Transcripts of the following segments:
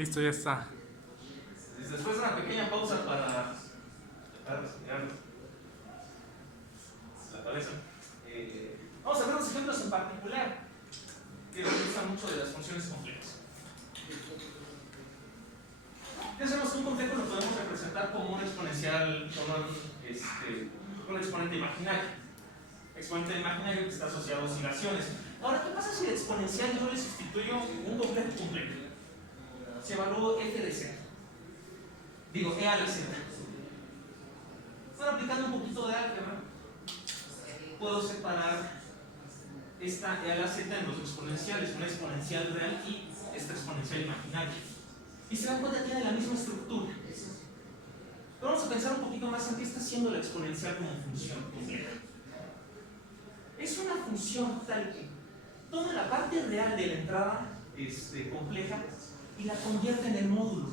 Listo, ya está. Después de una pequeña pausa para respirar la cabeza, vamos a ver unos ejemplos en particular que utilizan mucho de las funciones complejas. Ya sabemos que un complejo lo podemos representar como un exponencial, como un exponente imaginario. Exponente imaginario que está asociado a oscilaciones. Ahora, ¿qué pasa si el exponencial yo le sustituyo un complejo completo? Se evaluó f de z. Digo, e a la z. Bueno, aplicando un poquito de álgebra, puedo separar esta e a la z en dos exponenciales, una exponencial real y esta exponencial imaginaria. Y se dan cuenta, tiene la misma estructura. Pero vamos a pensar un poquito más en qué está haciendo la exponencial como función compleja. Es una función tal que toma la parte real de la entrada compleja y la convierte en el módulo.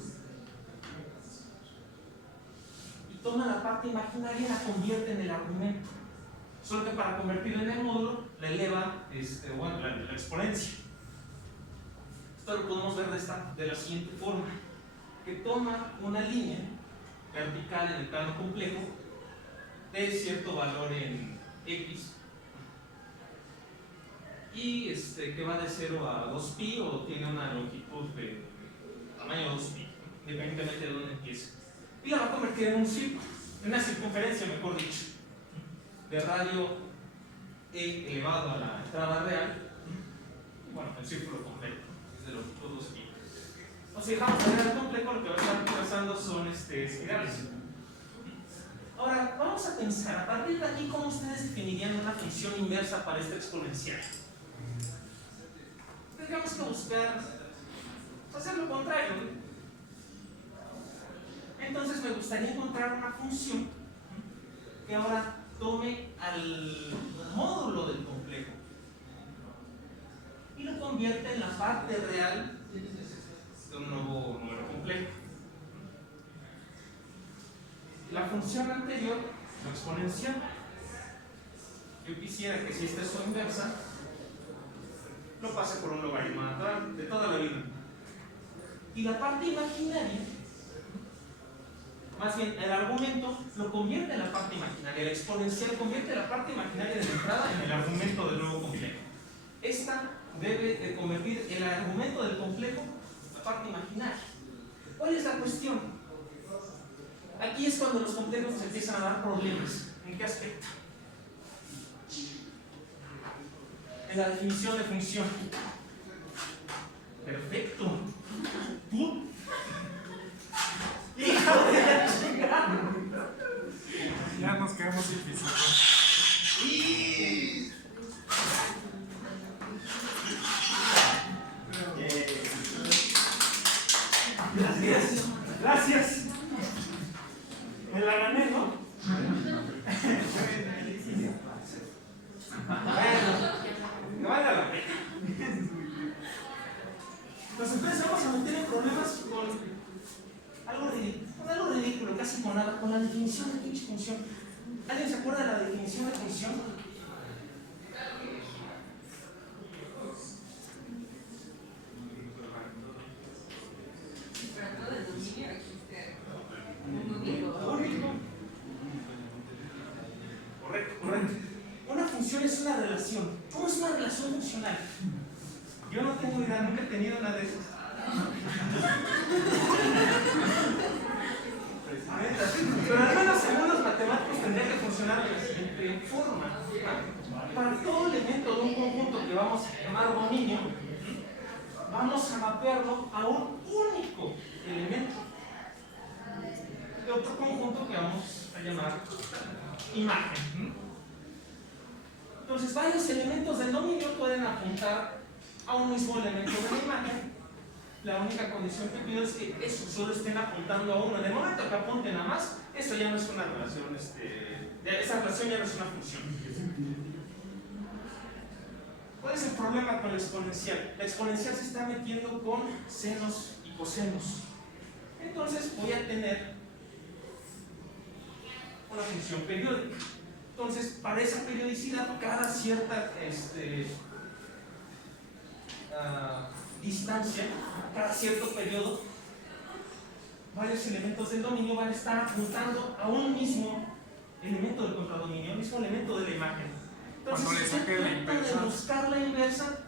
Y toma la parte imaginaria y la convierte en el argumento. Solo que para convertirlo en el módulo, la eleva la exponencia. Esto lo podemos ver de la siguiente forma: que toma una línea vertical en el plano complejo de cierto valor en x y que va de 0 a 2pi o tiene una longitud de tamaño 2pi, independientemente de dónde empiece. Y la va a convertir en un círculo, en una circunferencia, mejor dicho, de radio e elevado a la entrada real. Bueno, el círculo completo es de longitud 2pi. Si dejamos de ver el complejo, lo que va a estar trazando son espirales. Ahora, vamos a pensar, a partir de aquí, ¿cómo ustedes definirían una función inversa para esta exponencial? Tendríamos que buscar hacer lo contrario. Entonces me gustaría encontrar una función que ahora tome al módulo del complejo y lo convierta en la parte real de un nuevo número complejo. La función anterior, la exponencial, yo quisiera que si esta es su inversa, lo pase por un logaritmo natural de toda la vida. Y la parte imaginaria, más bien el argumento, lo convierte en la parte imaginaria. La exponencial convierte la parte imaginaria de la entrada en el argumento del nuevo complejo. Esta debe de convertir el argumento del complejo en la parte imaginaria. ¿Cuál es la cuestión? Aquí es cuando los complejos nos empiezan a dar problemas. ¿En qué aspecto? En la definición de función. Perfecto. ¡Pum! ¡Hijo de la chingada! Ya nos quedamos sin física. Gracias. Gracias. Me la gané, ¿no? Bueno, me vale la pena. Pues entonces vamos a meter en problemas con algo ridículo, casi con nada, con la definición de pinche función. ¿Alguien se acuerda de la definición de función? Correcto. Una función es una relación. ¿Cómo es una relación funcional? Yo no tengo idea, nunca he tenido una de esas. Pero al menos según los matemáticos tendría que funcionar de la siguiente forma. Para todo elemento de un conjunto que vamos a llamar dominio, vamos a mapearlo a un único elemento de otro conjunto que vamos a llamar imagen. Entonces, varios elementos del dominio pueden apuntar a un mismo elemento de la imagen. La única condición que pido es que esos solo estén apuntando a uno. En el momento que apunten a más, esto ya no es una relación, esa relación ya no es una función. ¿Cuál es el problema con la exponencial? La exponencial se está metiendo con senos y cosenos. Entonces voy a tener una función periódica. Entonces, para esa periodicidad, cada cierta distancia, cada cierto periodo, varios elementos del dominio van a estar apuntando a un mismo elemento del contradominio, un mismo elemento de la imagen. Entonces, Cuando le si saque usted la trata inversa. de buscar la inversa,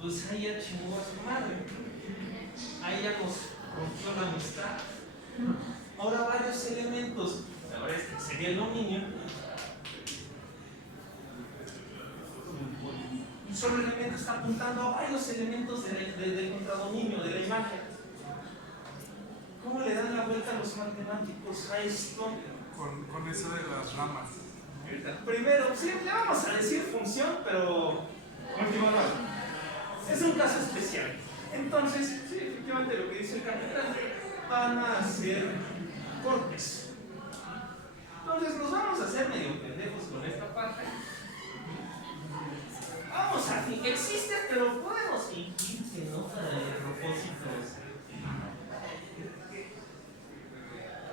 pues ahí ya chingó a su madre. Ahí ya nos rompió la amistad. Ahora varios elementos, ahora este sería el dominio, y solo el elemento está apuntando a varios elementos del contradominio, de la imagen. ¿Cómo le dan la vuelta a los matemáticos a esto? Con eso de las ramas. Primero, sí, le vamos a decir función, pero continuador. Es un caso especial. Entonces, sí, efectivamente lo que dice el capitán, van a hacer cortes. Entonces nos vamos a hacer medio pendejos con esta parte. Vamos a fingir, existe, pero podemos fingir que no para propósitos.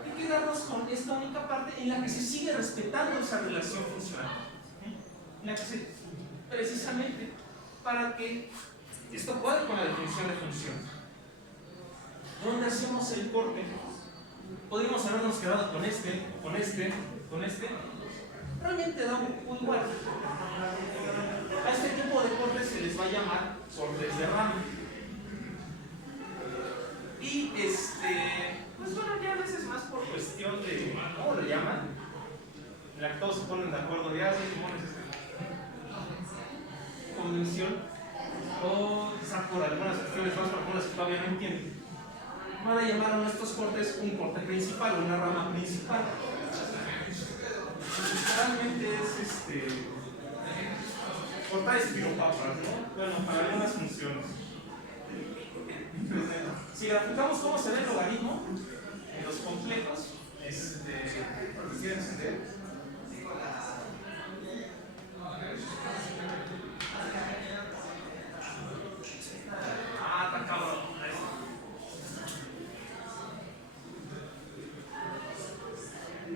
Hay que quedarnos con esta única parte en la que se sigue respetando esa relación funcional. En la que se, precisamente, para que esto cuadre con la definición de función. ¿Dónde hacemos el corte? Podríamos habernos quedado con este, con este, con este. Realmente da un poco igual. A este tipo de cortes se les va a llamar cortes de rama. Y pues bueno, ya a veces más por cuestión de, ¿cómo lo llaman? En la que todos se ponen de acuerdo, ya sí, ¿cómo es convención? O quizá por algunas cuestiones más profundas que todavía no entienden. Van a llamar a estos cortes un corte principal, una rama principal. Realmente es cortar espiropapas, ¿no? Bueno, para algunas funciones. Si graficamos cómo se ve el logaritmo en los complejos, ¿quieren encender? Está cabrón.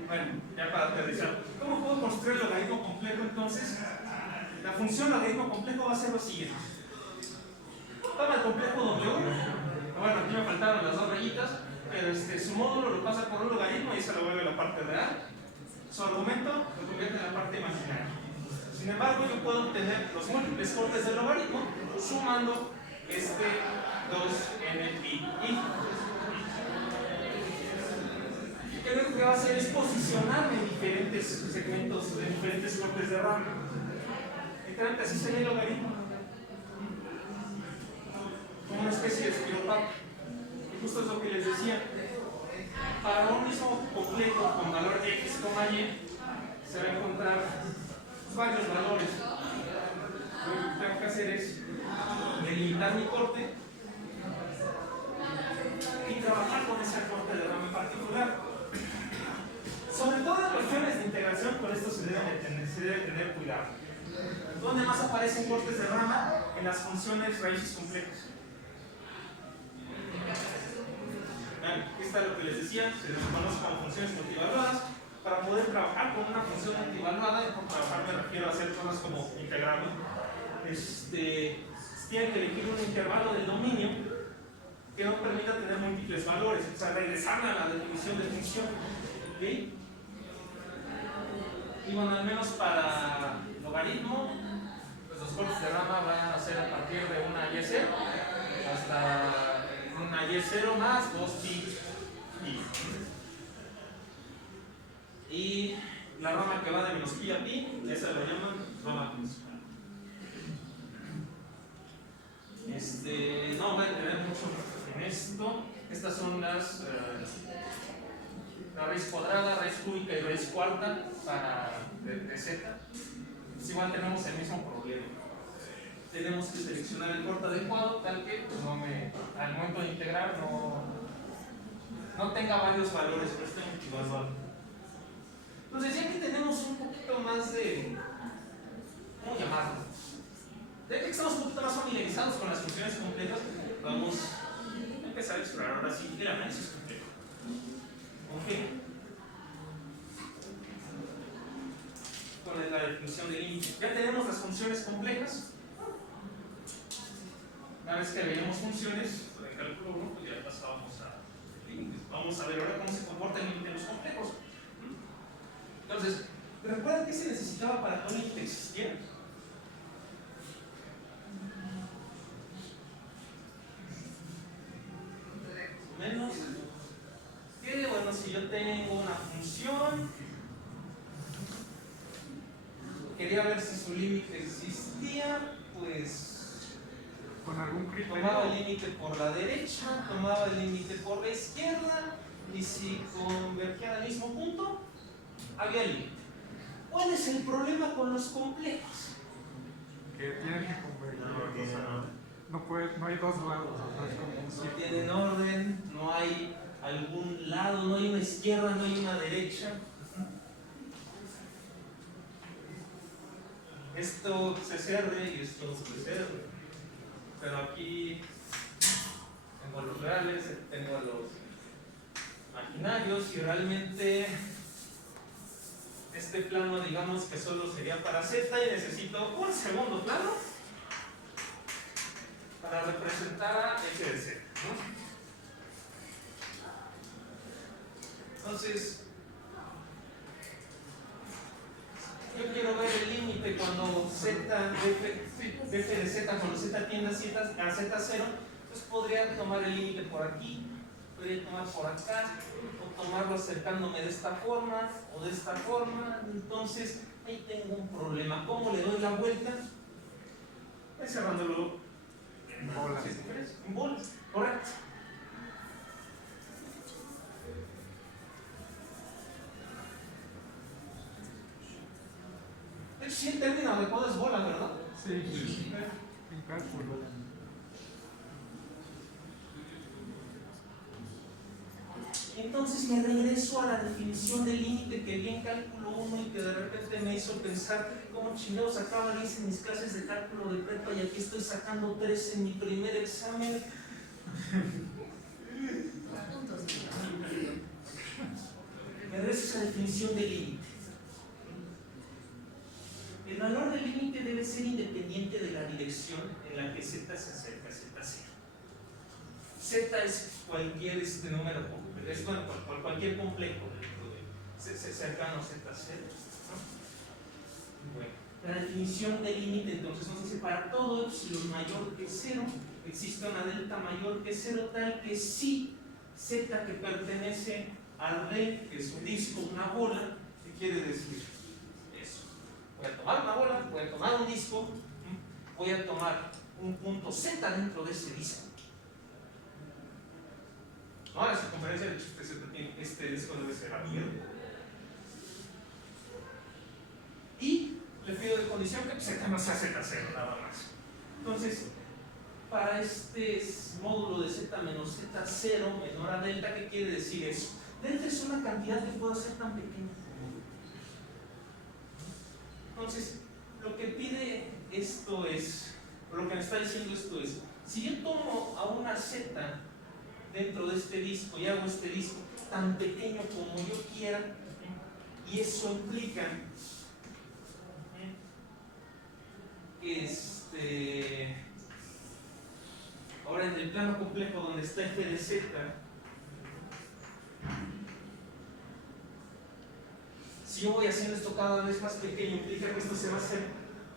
Bueno, ya para aterrizar. ¿Cómo puedo construir el logaritmo complejo entonces? La función logaritmo complejo va a ser lo siguiente. Toma el complejo W. Bueno, aquí me faltaron las dos rayitas, pero su módulo lo pasa por un logaritmo y se lo vuelve la parte real. Su argumento lo convierte en la parte imaginaria. Sin embargo, yo puedo obtener los múltiples cortes del logaritmo sumando 2n pi i. ¿Qué lo que va a hacer es posicionarme en diferentes segmentos, en diferentes cortes de rama? Literalmente así sería el logaritmo. Como una especie de espiropapa. Y justo es lo que les decía. Para un mismo complejo con valor x, y, se va a encontrar varios valores. Lo que tengo que hacer es delimitar mi corte y trabajar con ese corte de rama en particular. Sobre todo en cuestiones de integración, con esto se debe tener cuidado. ¿Dónde más aparecen cortes de rama? En las funciones raíces complejas. Aquí está lo que les decía, se les conoce como funciones multivaluadas. Para poder trabajar con una función multivaluada, y por trabajar me refiero a hacer cosas como integrarlo, tienen que elegir un intervalo del dominio que no permita tener múltiples valores, o sea, regresar a la definición de función. ¿Okay? Y bueno, al menos para logaritmo, pues los cortes de rama van a ser a partir de una y0 hasta una y0 más 2pi i. Y la rama que va de menos pi a pi, esa lo llaman rama principal. No voy a tener mucho en esto. Estas son la raíz cuadrada, raíz cúbica y raíz cuarta de z. Pues igual tenemos el mismo problema. Tenemos que seleccionar el corte adecuado tal que pues, al momento de integrar no tenga varios valores, pero esté multivaluado. Entonces, ya que tenemos un poquito más de, ¿cómo llamarlo? Ya que estamos un poquito más familiarizados con las funciones complejas, vamos a empezar a explorar ahora sí el análisis complejo. Ok. ¿Cuál es la definición de límite? Ya tenemos las funciones complejas. Una vez que veíamos funciones, en cálculo 1, pues ya pasábamos a límites, ¿no? vamos a ver ahora cómo se comporta el límite de los complejos. Entonces, ¿recuerdan qué se necesitaba para que un límite existiera? Menos que, bueno, si yo tengo una función, quería ver si su límite existía, pues Con algún criterio. tomaba el límite por la derecha, tomaba el límite por la izquierda, y si convergían al mismo punto, había límite. ¿Cuál es el problema con los complejos? Que tienen que converger. No hay dos lados. No tienen orden, no hay algún lado, no hay una izquierda, no hay una derecha. Esto se cierre y esto se cierre. Pero aquí tengo a los reales, tengo a los imaginarios y realmente este plano digamos que solo sería para Z y necesito un segundo plano para representar a f de z, ¿no? Entonces, yo quiero ver el límite cuando z de f de z, cuando z tiende a z0, entonces podría tomar el límite por aquí, podría tomar por acá, o tomarlo acercándome de esta forma o de esta forma. Entonces ahí tengo un problema. ¿Cómo le doy la vuelta? Cerrándolo En bolas. en bolas, correcto. De hecho, sí, el término adecuado es bola, ¿verdad? Sí, en cálculo. Entonces me regreso a la definición del límite que vi en cálculo 1 y que de repente me hizo pensar cómo chingados sacaba 10 en mis clases de cálculo de prepa y aquí estoy sacando 3 en mi primer examen. Me regreso a esa definición del límite. El valor del límite debe ser independiente de la dirección en la que z se acerca a z0. Z es cualquier número complejo, es cualquier complejo cercano a z0, ¿no? Bueno, la definición del límite entonces nos dice para todo epsilon mayor que 0 existe una delta mayor que 0 tal que si z que pertenece al D, que es un disco, una bola, ¿qué quiere decir eso? Voy a tomar una bola, voy a tomar un disco, voy a tomar un punto z dentro de ese disco. Ahora, la circunferencia de este disco debe ser abierto. Y le pido de condición que z no sea z0, nada más. Entonces, para este módulo de z menos z0 menor a delta, ¿qué quiere decir eso? Delta es una cantidad que puede ser tan pequeña. Entonces, lo que pide esto es, o lo que me está diciendo esto es, si yo tomo a una z dentro de este disco y hago este disco tan pequeño como yo quiera, y eso implica que ahora en el plano complejo donde está f de z, si yo voy haciendo esto cada vez más pequeño, implica que esto se va a hacer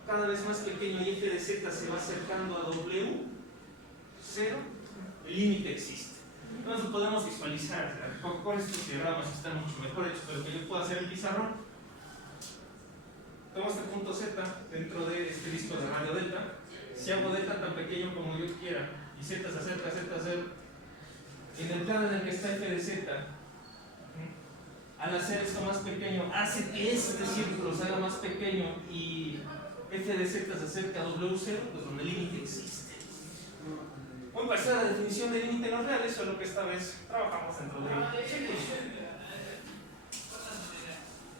cada vez más pequeño y f de z se va acercando a w0, el límite existe. Entonces podemos visualizar con estos diagramas que están mucho mejor hechos, pero que yo puedo hacer el pizarrón. Tomo este punto z dentro de este disco de radio delta. Si hago delta tan pequeño como yo quiera y z se acerca a z0, en el plano en el que está f de z, al hacer esto más pequeño, hace que este círculo se haga más pequeño y f de z se acerca a w0, pues donde el límite existe. Muy parecida a la definición de límite en los reales, solo que esta vez trabajamos dentro de círculos.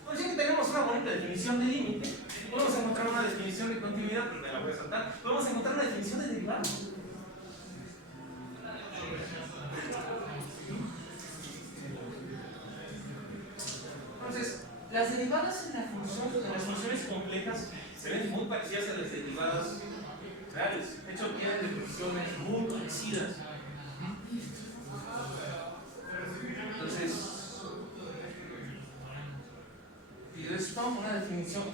Pues ya que tenemos una bonita definición de límite, podemos encontrar una definición de continuidad, pero me la voy a saltar. Podemos encontrar una definición de derivados. Entonces, las derivadas en las funciones complejas se ven muy parecidas a las derivadas reales. De hecho, tienen definiciones muy parecidas. esto,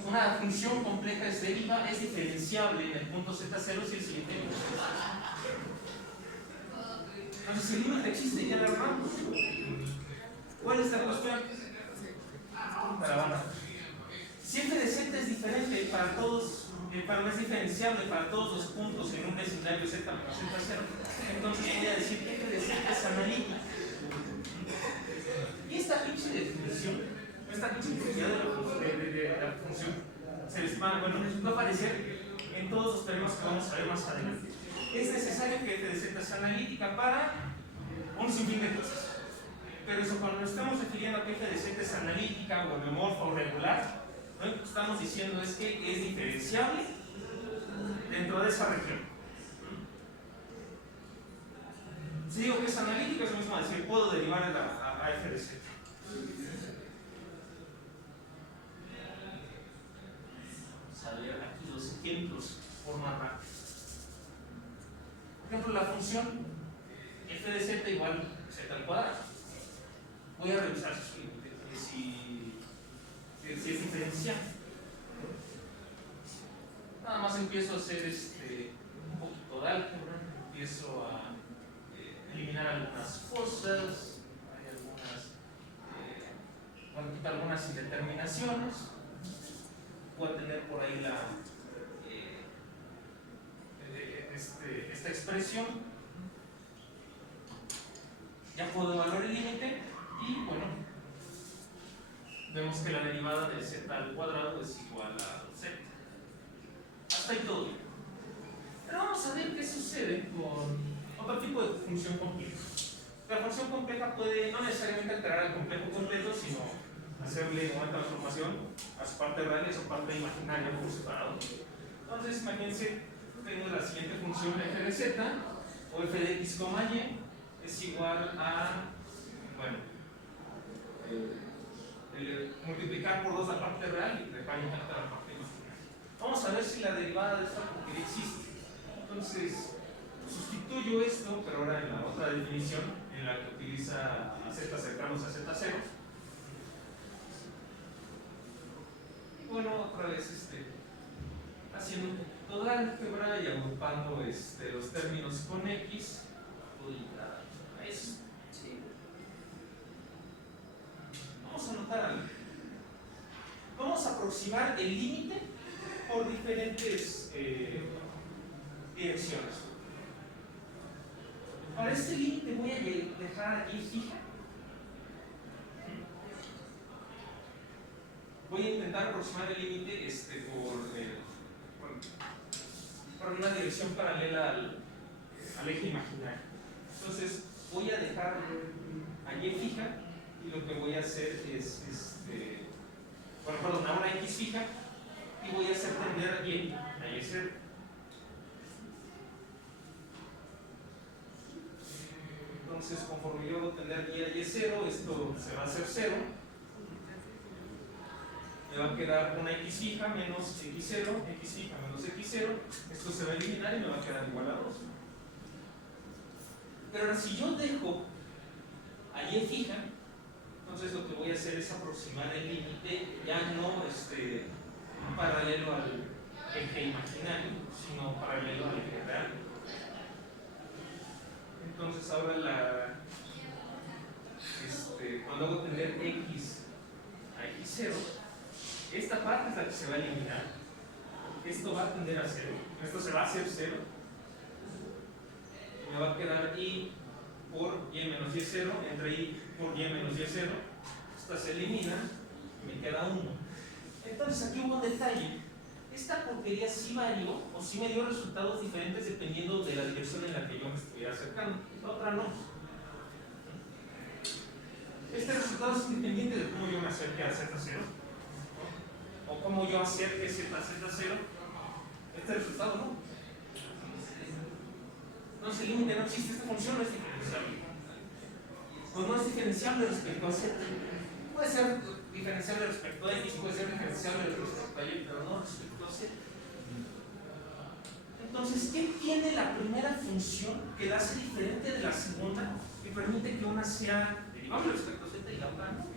una función compleja es diferenciable en el punto z0 si el siguiente límite existe. Entonces, si el límite existe, ya la armamos. ¿Cuál es la cuestión? Si f de z es diferente para todos, es diferenciable para todos los puntos en un vecindario z menos z0, entonces voy a decir que f de z es analítica. Y esta pinche definición, esta pinche definición de la función, se les va a aparecer en todos los temas que vamos a ver más adelante. Es necesario que f de z sea analítica para un sinfín de cosas. Pero eso, cuando nos estamos refiriendo a que f de z es analítica o homeomorfa o regular, lo que estamos diciendo es que es diferenciable dentro de esa región. Si digo que es analítica, es lo mismo decir, puedo derivar a f de z. Vamos a ver aquí los ejemplos por más rápido. Por ejemplo, la función f de z igual z al cuadrado. Voy a revisar si es diferencial. Nada más empiezo a hacer un poquito de álgebra, empiezo a eliminar algunas cosas, hay voy a quitar algunas indeterminaciones, voy a tener por ahí esta expresión, ya puedo evaluar el límite y bueno, vemos que la derivada de z al cuadrado es igual a z. Hasta ahí todo bien. Pero vamos a ver qué sucede con otro tipo de función compleja. La función compleja puede no necesariamente alterar al complejo completo, sino hacerle una transformación a su parte real y a su parte imaginaria por separado. Entonces, imagínense, tengo la siguiente función f de z o f de x, y es igual a, multiplicar por 2 la parte real y dejar intacta la parte imaginaria. Vamos a ver si la derivada de esta porquería existe. Entonces, sustituyo esto, pero ahora en la otra definición, en la que utiliza a z cercanos a z0. Y bueno, otra vez haciendo un poquito de álgebra y agrupando los términos con x, puedo llegar a eso. Vamos a notar algo. Vamos a aproximar el límite por diferentes direcciones. Para este límite voy a dejar aquí fija. Voy a intentar aproximar el límite por una dirección paralela al eje imaginario. Entonces voy a dejar allí fija y lo que voy a hacer es a una x fija y voy a hacer tender a y0. Entonces, conforme yo hago tender a y0, esto se va a hacer 0. Me va a quedar una x fija menos x0, x fija menos x0. Esto se va a eliminar y me va a quedar igual a 2. Pero ahora, si yo dejo a y fija, entonces lo que voy a hacer es aproximar el límite ya no paralelo al eje imaginario, sino paralelo al eje real. Entonces ahora cuando hago tender x a x0, esta parte es la que se va a eliminar. Esto va a tender a 0. Esto se va a hacer 0. Me va a quedar y por y menos y0, entre y por y menos y0. Esta se elimina y me queda 1. Entonces aquí hubo un detalle. Esta porquería sí varió o sí me dio resultados diferentes dependiendo de la dirección en la que yo me estuviera acercando. La otra no. Este resultado es independiente de cómo yo me acerque a z0 o cómo yo acerque z a z0. Este resultado no. Entonces el límite no existe, esta función no es diferenciable. Pues no es diferenciable respecto a z. Puede ser diferenciable respecto a x, puede ser diferenciable respecto a y, pero no respecto a z. Entonces, ¿qué tiene la primera función que la hace diferente de la segunda que permite que una sea derivable respecto a z y la otra no?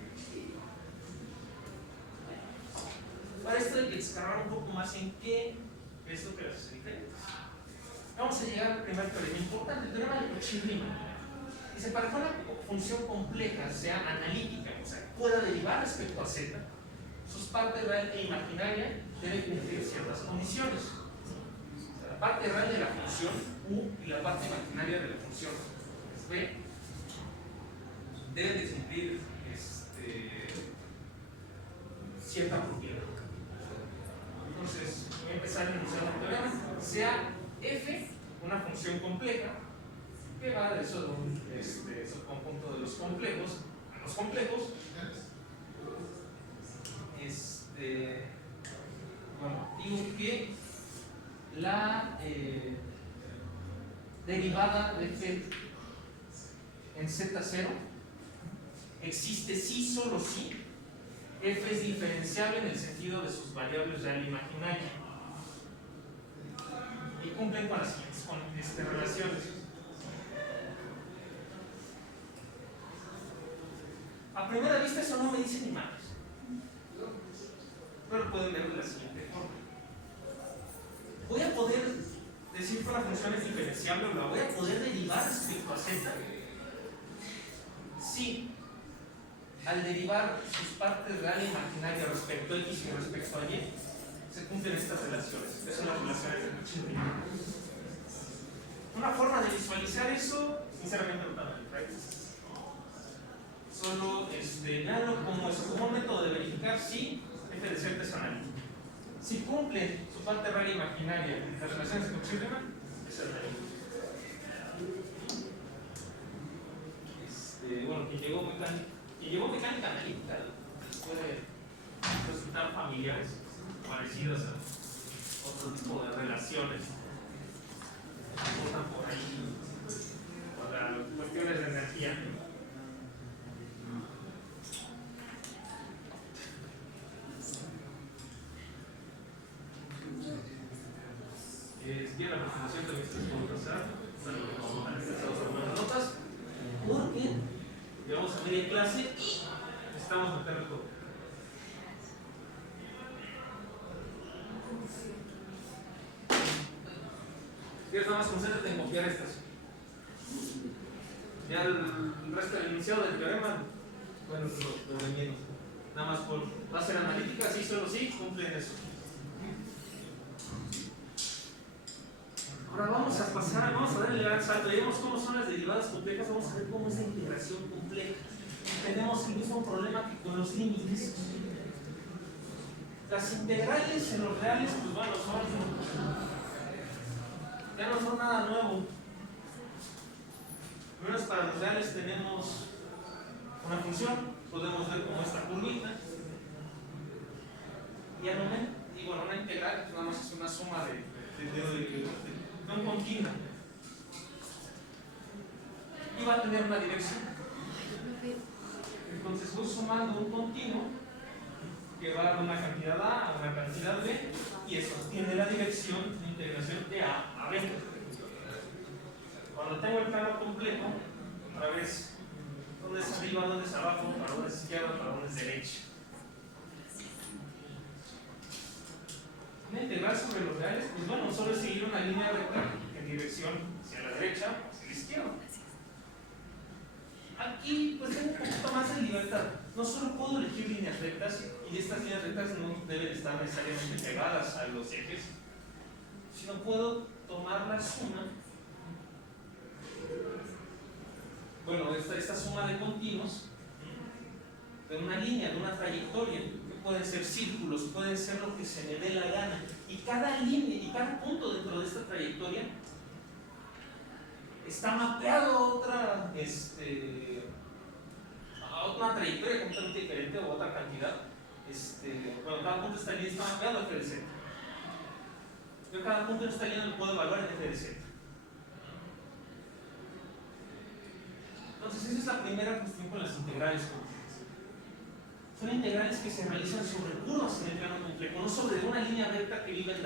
Para esto hay que escarbar un poco más en qué es lo que las hace diferentes. Vamos a llegar al primer teorema importante, el teorema de Cauchy-Riemann. Dice, para que una función compleja sea analítica, o sea, pueda derivar respecto a z, sus partes real e imaginaria deben cumplir ciertas condiciones. O sea, la parte real de la función u y la parte imaginaria de la función b deben de cumplir cierta propiedad. Entonces, voy a empezar a enunciar el teorema. Sea f una función compleja que va del subconjunto de los complejos a los complejos. Bueno, digo que la derivada de f en z0 existe sí, solo sí. F es diferenciable en el sentido de sus variables real e imaginaria. Y cumplen con las siguientes relaciones. A primera vista eso no me dice ni más. Pero pueden ver de la siguiente forma. Voy a poder decir que una función es diferenciable o la voy a poder derivar respecto a z. Sí. Al derivar sus partes real e imaginaria respecto a x y respecto a y, se cumplen estas relaciones. Estas son las relaciones de Cauchy-Riemann. Una forma de visualizar eso, sinceramente no tan bien. Solo veanlo como eso, como un método de verificar si f de z es analítico. Si cumplen su parte real e imaginaria las relaciones de Cauchy-Riemann, es analítico. Bueno, quien llevó mecánica analítica puede resultar familiares, parecidas a otro tipo de relaciones que importan por ahí, para cuestiones de energía. Si quieren la presentación también se les puedo pasar, vamos a empezar a tomar notas, porque llevamos a media clase y necesitamos meterle todo. ¿Quieres nada más concéntrate en copiar estas? Ya el resto del enunciado del teorema, bueno, lo de menos. Nada más va a ser analítica, sí, solo sí, cumplen eso. Ahora vamos a pasar, vamos a darle el gran salto. Ya vimos cómo son las derivadas complejas, vamos a ver cómo es la integración compleja. Tenemos el mismo problema que con los límites. Las integrales en los reales, pues bueno, ya no son nada nuevo. Al menos para los reales tenemos una función, podemos ver como esta curvita. Y bueno, una integral nada más es una suma de un continuo. Y va a tener una dirección. Entonces voy sumando un continuo que va de una cantidad A a una cantidad B y eso tiene la dirección de integración de A a B. Cuando tengo el plano completo, otra vez, dónde es arriba, dónde es abajo, para dónde es izquierda, para dónde es derecha. Una integral sobre los reales, pues bueno, solo es seguir una línea recta en dirección hacia la derecha o hacia la izquierda. Aquí pues tengo un poquito más de libertad. No solo puedo elegir líneas rectas, y estas líneas rectas no deben estar necesariamente pegadas a los ejes, sino puedo tomar la suma, bueno, esta suma de continuos de una línea, de una trayectoria, que pueden ser círculos, pueden ser lo que se me dé la gana, y cada línea y cada punto dentro de esta trayectoria está mapeado a otra trayectoria completamente diferente o otra cantidad. Bueno, cada punto de esta línea está mapeado a f de z. Yo cada punto de esta línea lo puedo evaluar en f de z. Entonces esa es la primera cuestión con las integrales complejas. Son integrales que se realizan sobre curvas en el plano complejo, no sobre una línea recta que vive en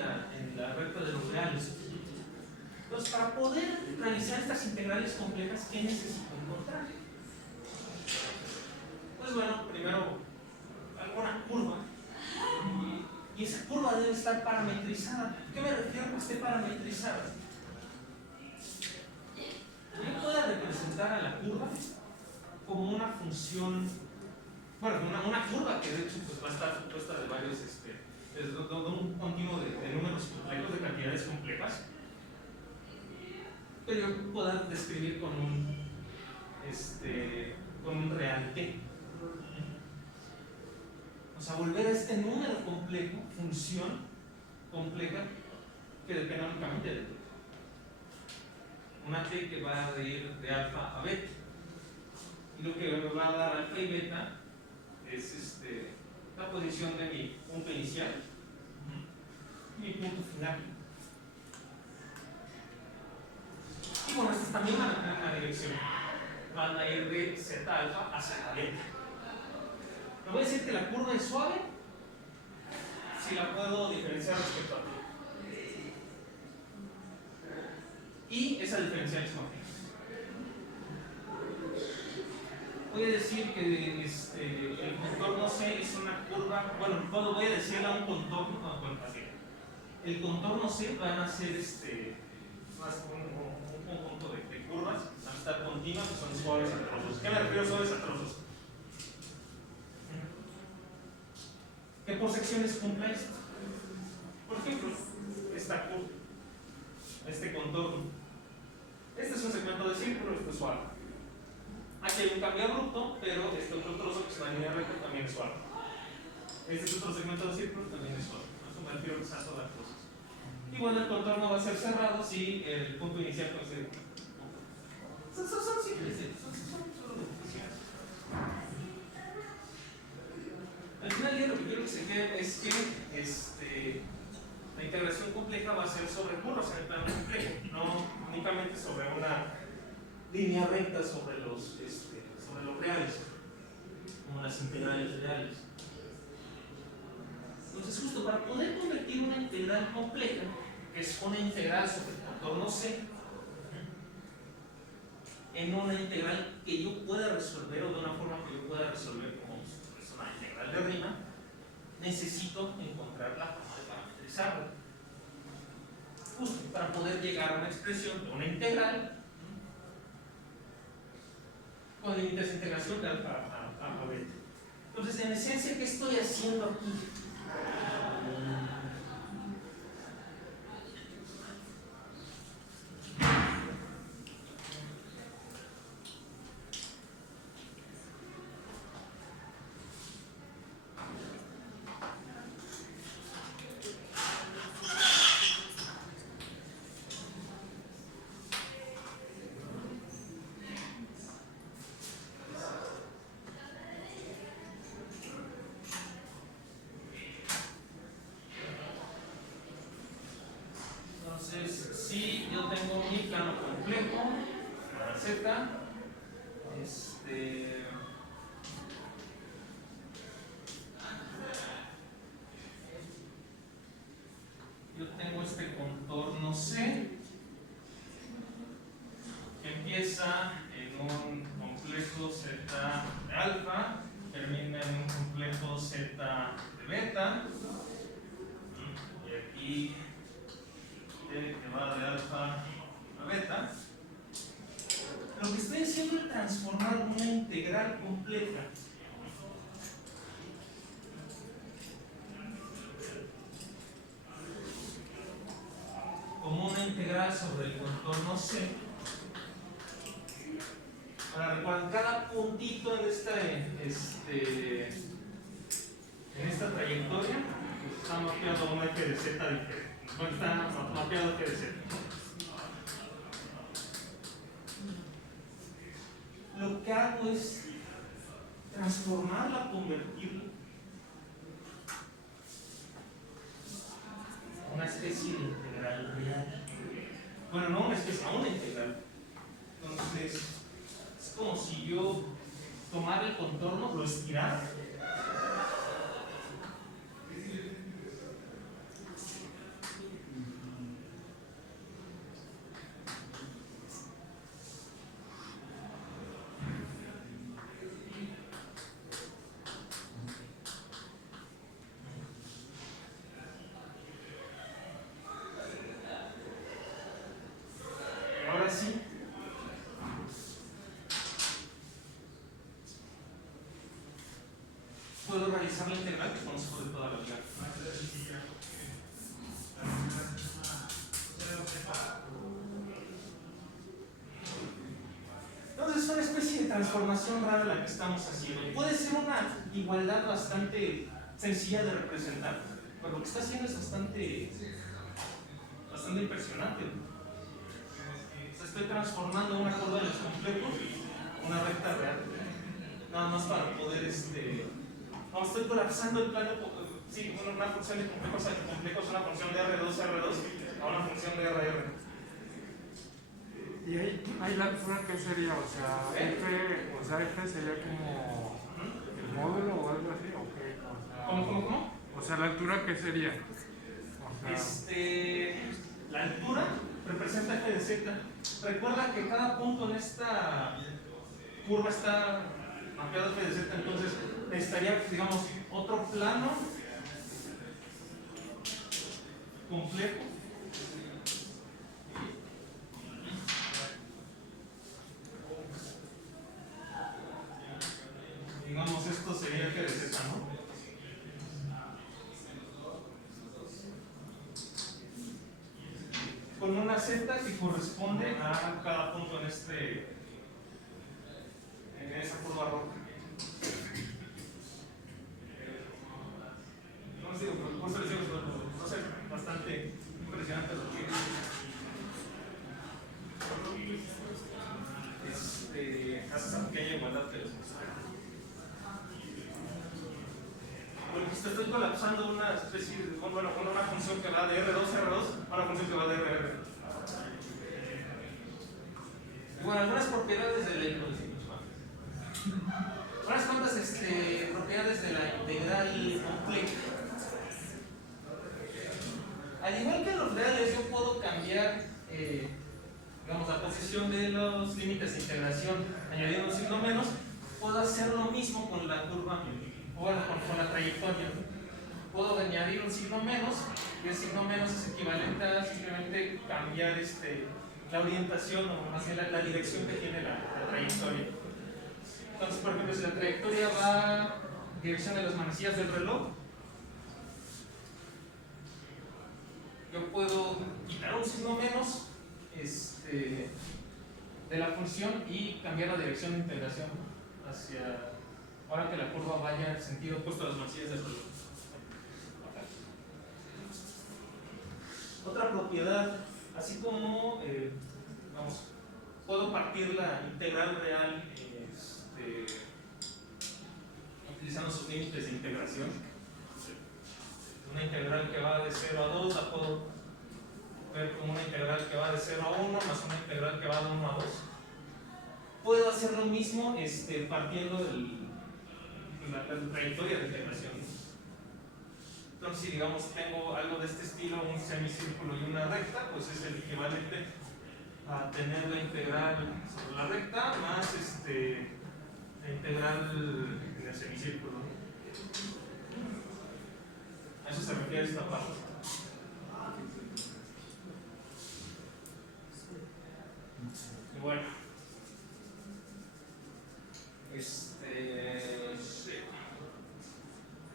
la recta de los reales. Entonces, para poder realizar estas integrales complejas, ¿qué necesito encontrar? Pues bueno, primero alguna curva estar parametrizada. ¿Qué me refiero a que esté parametrizada? Yo puedo representar a la curva como una función, bueno, una curva que de hecho pues, va a estar compuesta de varios, de un continuo de números complejos, de cantidades complejas, pero yo puedo describir con un real t. O sea, volver a este número complejo, función compleja, que depende únicamente de t. Una t que va a ir de alfa a beta. Y lo que me va a dar alfa y beta es la posición de mi punto inicial y mi punto final. Y bueno, estas también van a tener una dirección. Van a ir de z alfa a z beta. Me voy a decir que la curva es suave si la puedo diferenciar respecto a t. Y esa diferencial es continua. Voy a decir que el contorno C es una curva, bueno, voy a decirle a un contorno, bueno, así. El contorno C van a ser un conjunto de curvas, van a estar continuas, que son suaves a trozos. ¿Qué me refiero a suaves a trozos? ¿Qué por secciones cumple esto? Por ejemplo, esta curva, este contorno. Este es un segmento de círculo, esto es suave. Aquí hay un cambio abrupto, pero este otro trozo que es una línea recta también es suave. Este es otro segmento de círculo, también es suave. Eso me refiero a que sea suave a trozos. Y bueno, el contorno va a ser cerrado si el punto inicial coincide. Son simples, son solo definiciones. Al final ya lo que quiero que se quede es que la integración compleja va a ser sobre curvas en el plano complejo, no únicamente sobre una línea recta sobre los reales, como las integrales reales. Entonces, justo para poder convertir una integral compleja, que es una integral sobre el contorno C, en una integral que yo pueda resolver, o de una forma que yo pueda resolver como es una integral de Riemann, necesito encontrar la forma de parametrizarla. Justo para poder llegar a una expresión de una integral con límites de integración de alfa a beta. Entonces, en esencia, ¿qué estoy haciendo aquí? Entonces, si yo tengo mi plano complejo, para Z, yo tengo este contorno C, que empieza en un complejo Z de alfa, termina en un complejo Z de beta, y aquí que va de alfa a beta. Lo que estoy haciendo es transformar una integral compleja como una integral sobre el contorno C. Ahora recuerden, cada puntito en esta trayectoria pues está mapeado a un eje de Z diferente. Bueno, está mapeado eje de Z. Lo que hago es transformarla, convertirla a una especie de integral real. Bueno, no una especie, a una integral. Entonces, es como si yo tomara el contorno, lo estirara. puedo realizar la integral que conozco de toda la vida. Entonces es una especie de transformación rara la que estamos haciendo. Puede ser una igualdad bastante sencilla de representar, pero lo que está haciendo es bastante impresionante. O sea, estoy transformando una curva de los complejos en una recta real. Nada más para poder, estoy colapsando el plano, sí, una función de complejos a complejos, una función de R2 a una función de RR. ¿Y ahí la altura qué sería? O sea, F sería como el módulo o algo así, ¿o qué? ¿Cómo? O sea, ¿la altura qué sería? O sea, La altura representa f de z. Recuerda que cada punto en esta curva está mapeado f de z, entonces estaría, digamos, otro plano complejo. Digamos, esto sería f de z, ¿no? Con una z que corresponde a cada punto en esa curva roja. No sé, por eso les digo, no sé, bastante impresionante lo que hace que haya igualdad de los porque estoy colapsando una especie de, una función que va de R2 a una función que va de RR. Bueno, algunas propiedades de la unas cuantas propiedades de la integral compleja. Al igual que en los reales, yo puedo cambiar digamos, la posición de los límites de integración añadiendo un signo menos. Puedo hacer lo mismo con la curva, bueno, con la trayectoria. Puedo añadir un signo menos, y el signo menos es equivalente a simplemente cambiar la orientación o más bien la dirección que tiene la trayectoria. Entonces, por ejemplo, si la trayectoria va en dirección de las manecillas del reloj, yo puedo quitar un signo menos de la función y cambiar la dirección de integración hacia, ahora que la curva vaya en sentido opuesto a las manecillas del reloj. Otra propiedad, así como puedo partir la integral real utilizando sus límites de integración. Una integral que va de 0 a 2 la puedo ver como una integral que va de 0 a 1 más una integral que va de 1 a 2. Puedo hacer lo mismo partiendo la trayectoria de integración. Entonces, si digamos tengo algo de este estilo, un semicírculo y una recta, pues es el equivalente a tener la integral sobre la recta más la integral en el semicírculo. A eso se refiere esta parte. Y bueno,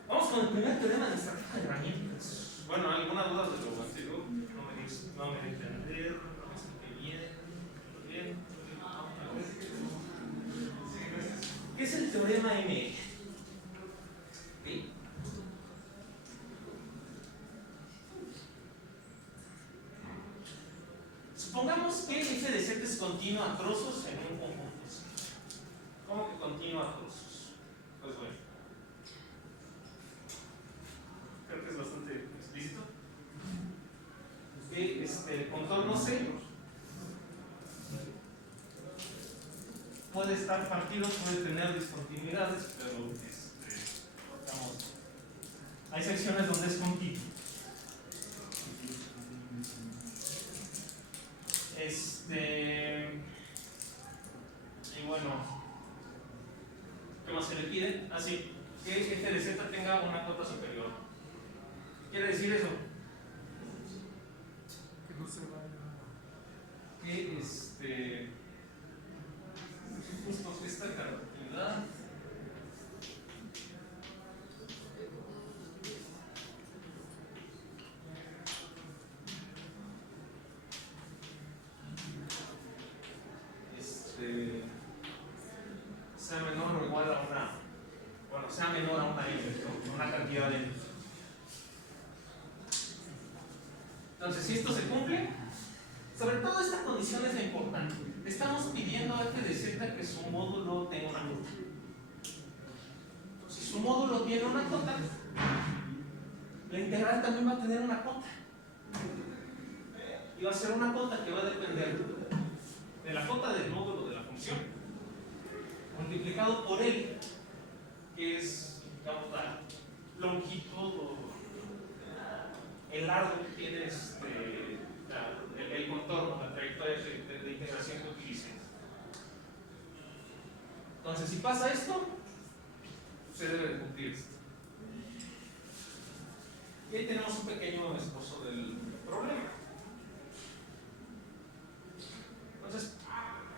vamos con el primer teorema de nuestra caja de herramientas. Bueno, ¿alguna duda de lo anterior? No me entender. Bien. ¿Qué es el teorema M? ¿Sí? Supongamos que f de z es continuo a trozos en un conjunto. ¿Cómo que continuo a trozos? Pues bueno, creo que es bastante explícito. El contorno C puede estar partido, puede tener discontinuidades, pero hay secciones donde es continuo. Y bueno, ¿qué más se le pide? Así, que f de z tenga una cota superior. ¿Qué quiere decir eso? que no se vaya. Que justo esta cantidad sea menor a una n, una cantidad de n. Entonces, si esto se cumple, sobre todo esta condición es la importante. Estamos pidiendo a f de z que su módulo tenga una cota. Si su módulo tiene una cota, la integral también va a tener una cota. Y va a ser una cota que va a depender de la cota del módulo de la función, multiplicado por L, que es, digamos, la longitud o el largo que tiene el contorno, la trayectoria de integración que utilicen. Entonces, si pasa esto, se debe de cumplir esto. Y ahí tenemos un pequeño esbozo del problema. Entonces,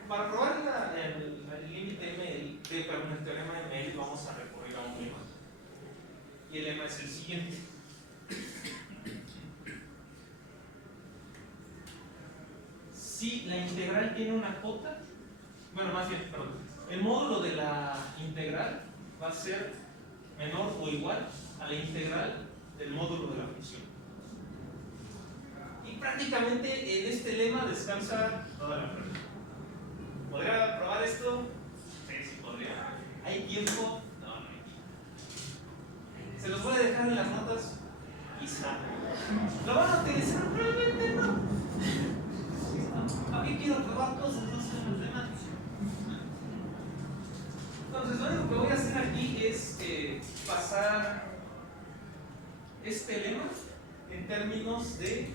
para probar el límite ML, perdón, el teorema de ML, vamos a recurrir a un lema. Y el lema es el siguiente. Si la integral tiene una cota, bueno, más bien, perdón, el módulo de la integral va a ser menor o igual a la integral del módulo de la función. Y prácticamente en este lema descansa toda la prueba. ¿Podría probar esto? Sí, sí podría. ¿Hay tiempo? No, no hay tiempo. ¿Se los voy a dejar en las notas? Quizá. ¿Lo van a utilizar? Probablemente no. ¿Para qué quiero probar cosas? No sé los demás. Entonces, lo único que voy a hacer aquí es pasar este lema en términos de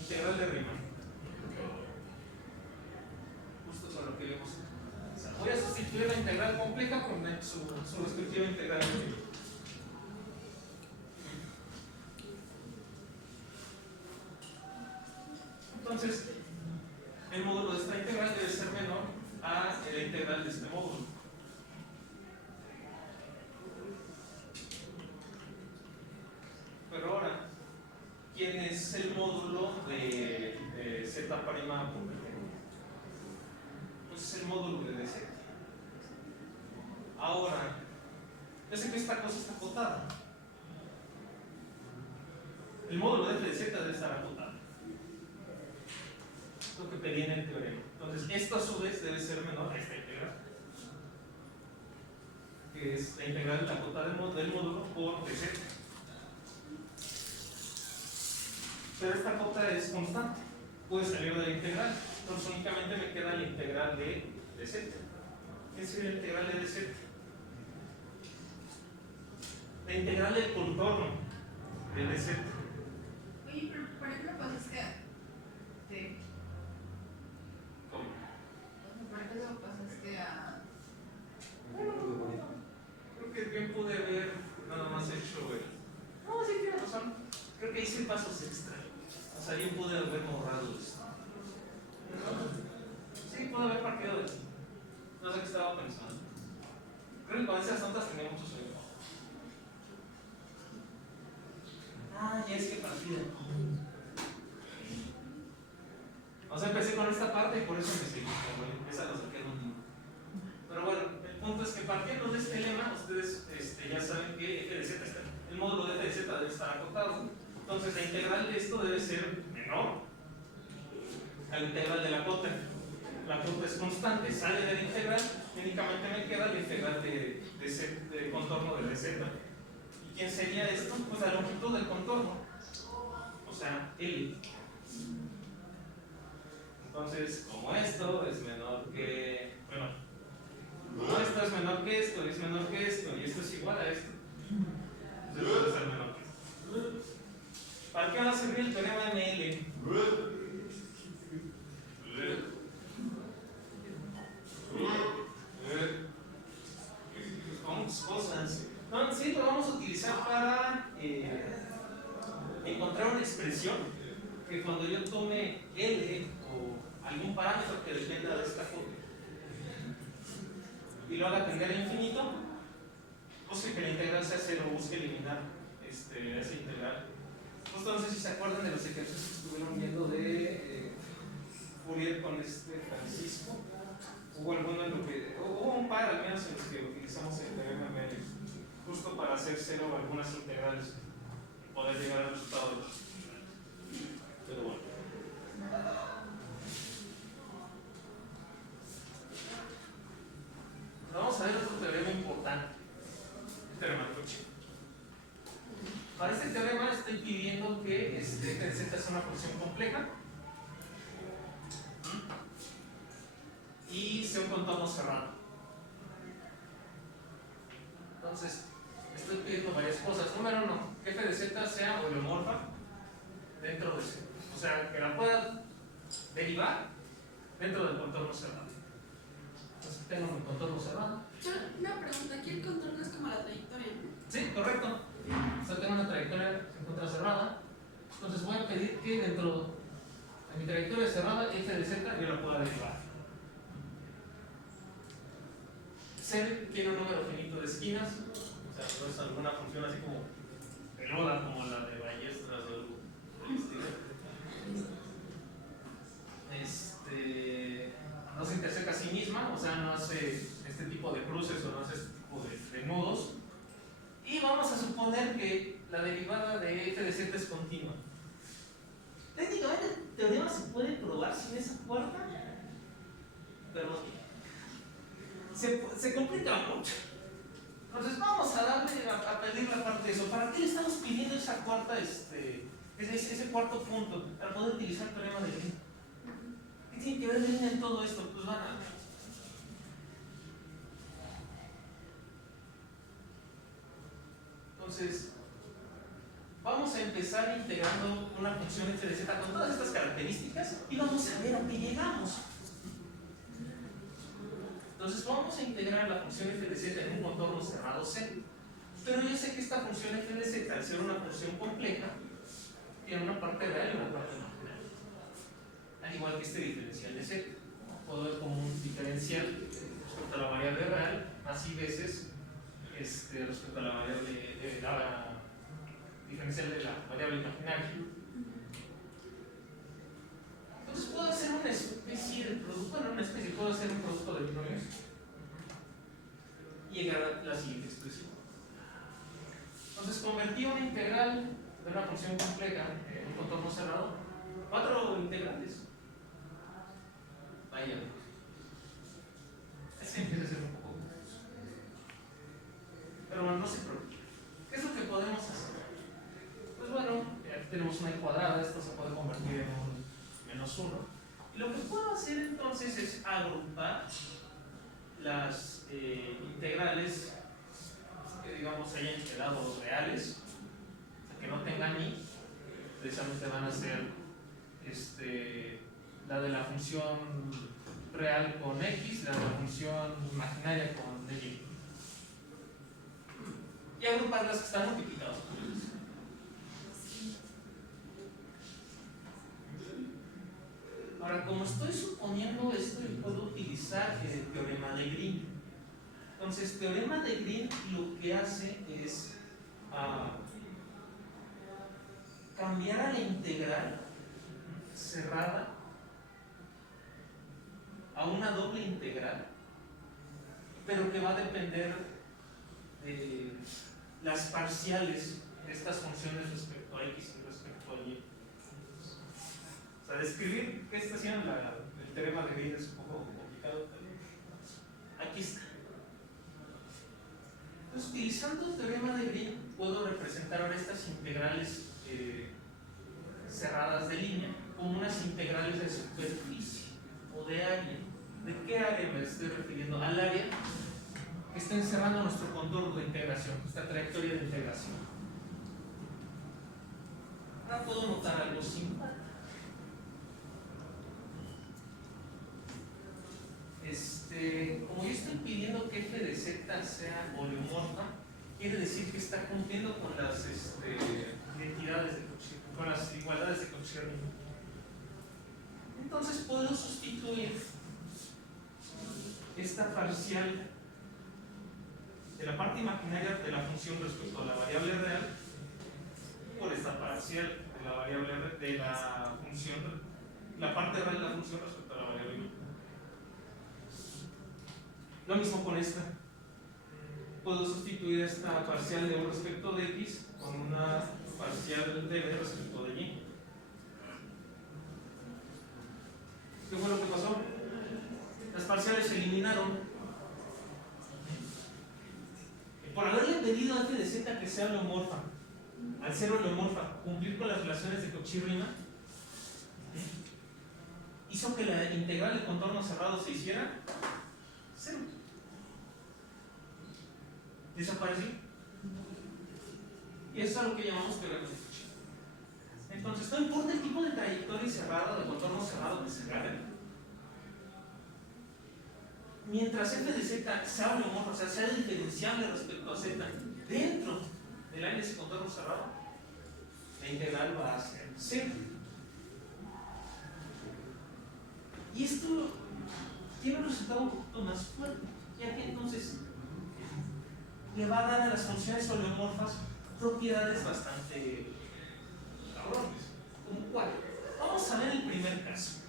integral de Riemann. Justo con lo que vemos. O sea, voy a sustituir la integral compleja con su respectiva integral de Riemann. Entonces, el módulo de esta integral debe ser menor a la integral de este módulo. Pero ahora, ¿quién es el módulo de z'? Pues es el módulo de dz. Ahora, yo sé que esta cosa está acotada. El módulo de f de z debe estar acotado. Lo que pedí en el teorema. Entonces, esto a su vez debe ser menor a esta integral, que es la integral de la cota del módulo por dz. Pero esta cota es constante, puede salir de la integral, entonces únicamente me queda la integral de dz. ¿Qué sería la integral de dz? La integral del contorno de dz. Oye, pero ¿por qué lo pasaste a t? ¿Cómo? ¿Por qué lo pasaste a...? Creo que bien pude haber nada más hecho el... No, sí tienes razón. Creo que hice pasos extra. O sea, bien pude haber borrado esto. Sí, pude haber partido de esto. No sé qué estaba pensando. Creo que con esas notas tenía mucho sueño. Ah, ya es que partida. O sea, empecé con esta parte y por eso me seguí. Esa lo saqué en un libro. Pero bueno, el punto es que partiendo de este lema, ustedes ya saben que f de z está, el módulo de f de z debe estar acotado. Entonces la integral de esto debe ser menor a la integral de la cota. La cota es constante, sale de la integral, únicamente me queda la integral de contorno de dz. ¿Y quién sería esto? Pues la longitud del contorno, o sea, L. Entonces, como esto es menor que, bueno, como esto es menor que esto, y es menor que esto, y esto es igual a esto, entonces debe ser menor que esto. ¿Para qué va a servir el teorema ML? Con muchas cosas. No, sí, lo vamos a utilizar para encontrar una expresión que cuando yo tome L o algún parámetro que dependa de esta cota y lo haga tender a infinito, busque que la integral sea cero, busque eliminar esa integral. Justo no sé si se acuerdan de los ejercicios que estuvieron viendo de Fourier con Francisco. Hubo alguno en lo que, hubo un par al menos en los que utilizamos el teorema de Mendel, justo para hacer cero algunas integrales y poder llegar al resultado de los. Pero bueno. Vamos a ver otro teorema importante, el teorema de Cauchy. Para este teorema estoy pidiendo que f de z sea una función compleja y sea un contorno cerrado. Entonces, estoy pidiendo varias cosas. Número uno, que f de z sea homeomorfa dentro de C. O sea, que la pueda derivar dentro del contorno cerrado. Entonces, tengo un contorno cerrado. Una pregunta, aquí el contorno es como la trayectoria, ¿no? Sí, correcto. O sea, tengo una trayectoria que se encuentra cerrada. Entonces voy a pedir que dentro de mi trayectoria cerrada, f de z yo la pueda derivar. C tiene un número finito de esquinas. O sea, no es alguna función así como peluda como la de Ballestras o algo por el estilo. No se interseca a sí misma, o sea, no hace este tipo de cruces o no hace este tipo de nudos. Y vamos a suponer que la derivada de f de z es continua. Técnicamente el teorema se puede probar sin esa cuarta, pero se complica mucho. Entonces vamos a darle a pedir la parte de eso. ¿Para qué le estamos pidiendo esa cuarta, ese cuarto punto? Para poder utilizar el teorema de Green. ¿Qué tiene que ver Green en todo esto? Pues van a... Entonces, vamos a empezar integrando una función f de z con todas estas características y vamos a ver a qué llegamos. Entonces, vamos a integrar la función f de z en un contorno cerrado C. Pero yo sé que esta función f de z, al ser una función compleja, tiene una parte real y una parte imaginaria. Al igual que este diferencial de z. Puedo ver como un diferencial respecto a la variable real, más y veces respecto a la variable la diferencial de la variable imaginaria. Entonces puedo hacer una especie de producto, no una especie, puedo hacer un producto de binomios y llegar a la siguiente expresión. Entonces convertí una integral de una función compleja en un contorno cerrado, 4 integrales. Vaya, así empieza a ser un poco confuso. Pero bueno, no se preocupe. ¿Qué es lo que podemos hacer? Pues bueno, aquí tenemos una y cuadrada, esto se puede convertir en un -1. Y lo que puedo hacer entonces es agrupar las integrales que digamos hayan quedado reales, o sea, que no tengan i, precisamente van a ser la de la función real con x, la de la función imaginaria con y. Y agrupar las que están multiplicadas por x. Ahora, como estoy suponiendo esto, yo puedo utilizar el teorema de Green. Entonces, teorema de Green lo que hace es cambiar a la integral cerrada a una doble integral, pero que va a depender de las parciales de estas funciones respecto a x y respecto a y. O sea, describir qué está haciendo el teorema de Green es un poco complicado. Aquí está. Entonces, utilizando el teorema de Green, puedo representar ahora estas integrales cerradas de línea como unas integrales de superficie o de área. ¿De qué área me estoy refiriendo? Al área que está encerrando nuestro contorno de integración, esta trayectoria de integración. Ahora puedo notar algo simpático. Como yo estoy pidiendo que f de z sea homeomorfa, quiere decir que está cumpliendo con las identidades de Cauchy, con las igualdades de Cauchy. Entonces puedo sustituir esta parcial de la parte imaginaria de la función respecto a la variable real por esta parcial de la variable de la función, la parte real de la función respecto a la variable imaginaria. Lo mismo con esta. puedo sustituir esta parcial de U respecto de X con una parcial de B respecto de Y. ¿Qué fue lo que pasó? Las parciales se eliminaron. Por haberle pedido a f de z que sea homeomorfa, al ser homeomorfa, cumplir con las relaciones de Cauchy-Riemann, hizo que la integral de contorno cerrado se hiciera cero. Desapareció. Y eso es lo que llamamos teorema de Cauchy. Entonces, no importa el tipo de trayectoria cerrada, de contorno cerrado que se agarre, mientras f de z sea homeomorfa, o sea, sea diferenciable respecto a z dentro del área de ese contorno cerrado, la integral va a ser cero. Y esto tiene un resultado un poquito más fuerte, ya que entonces le va a dar a las funciones homeomorfas propiedades bastante cabrones. ¿Como cuál? Vamos a ver el primer caso.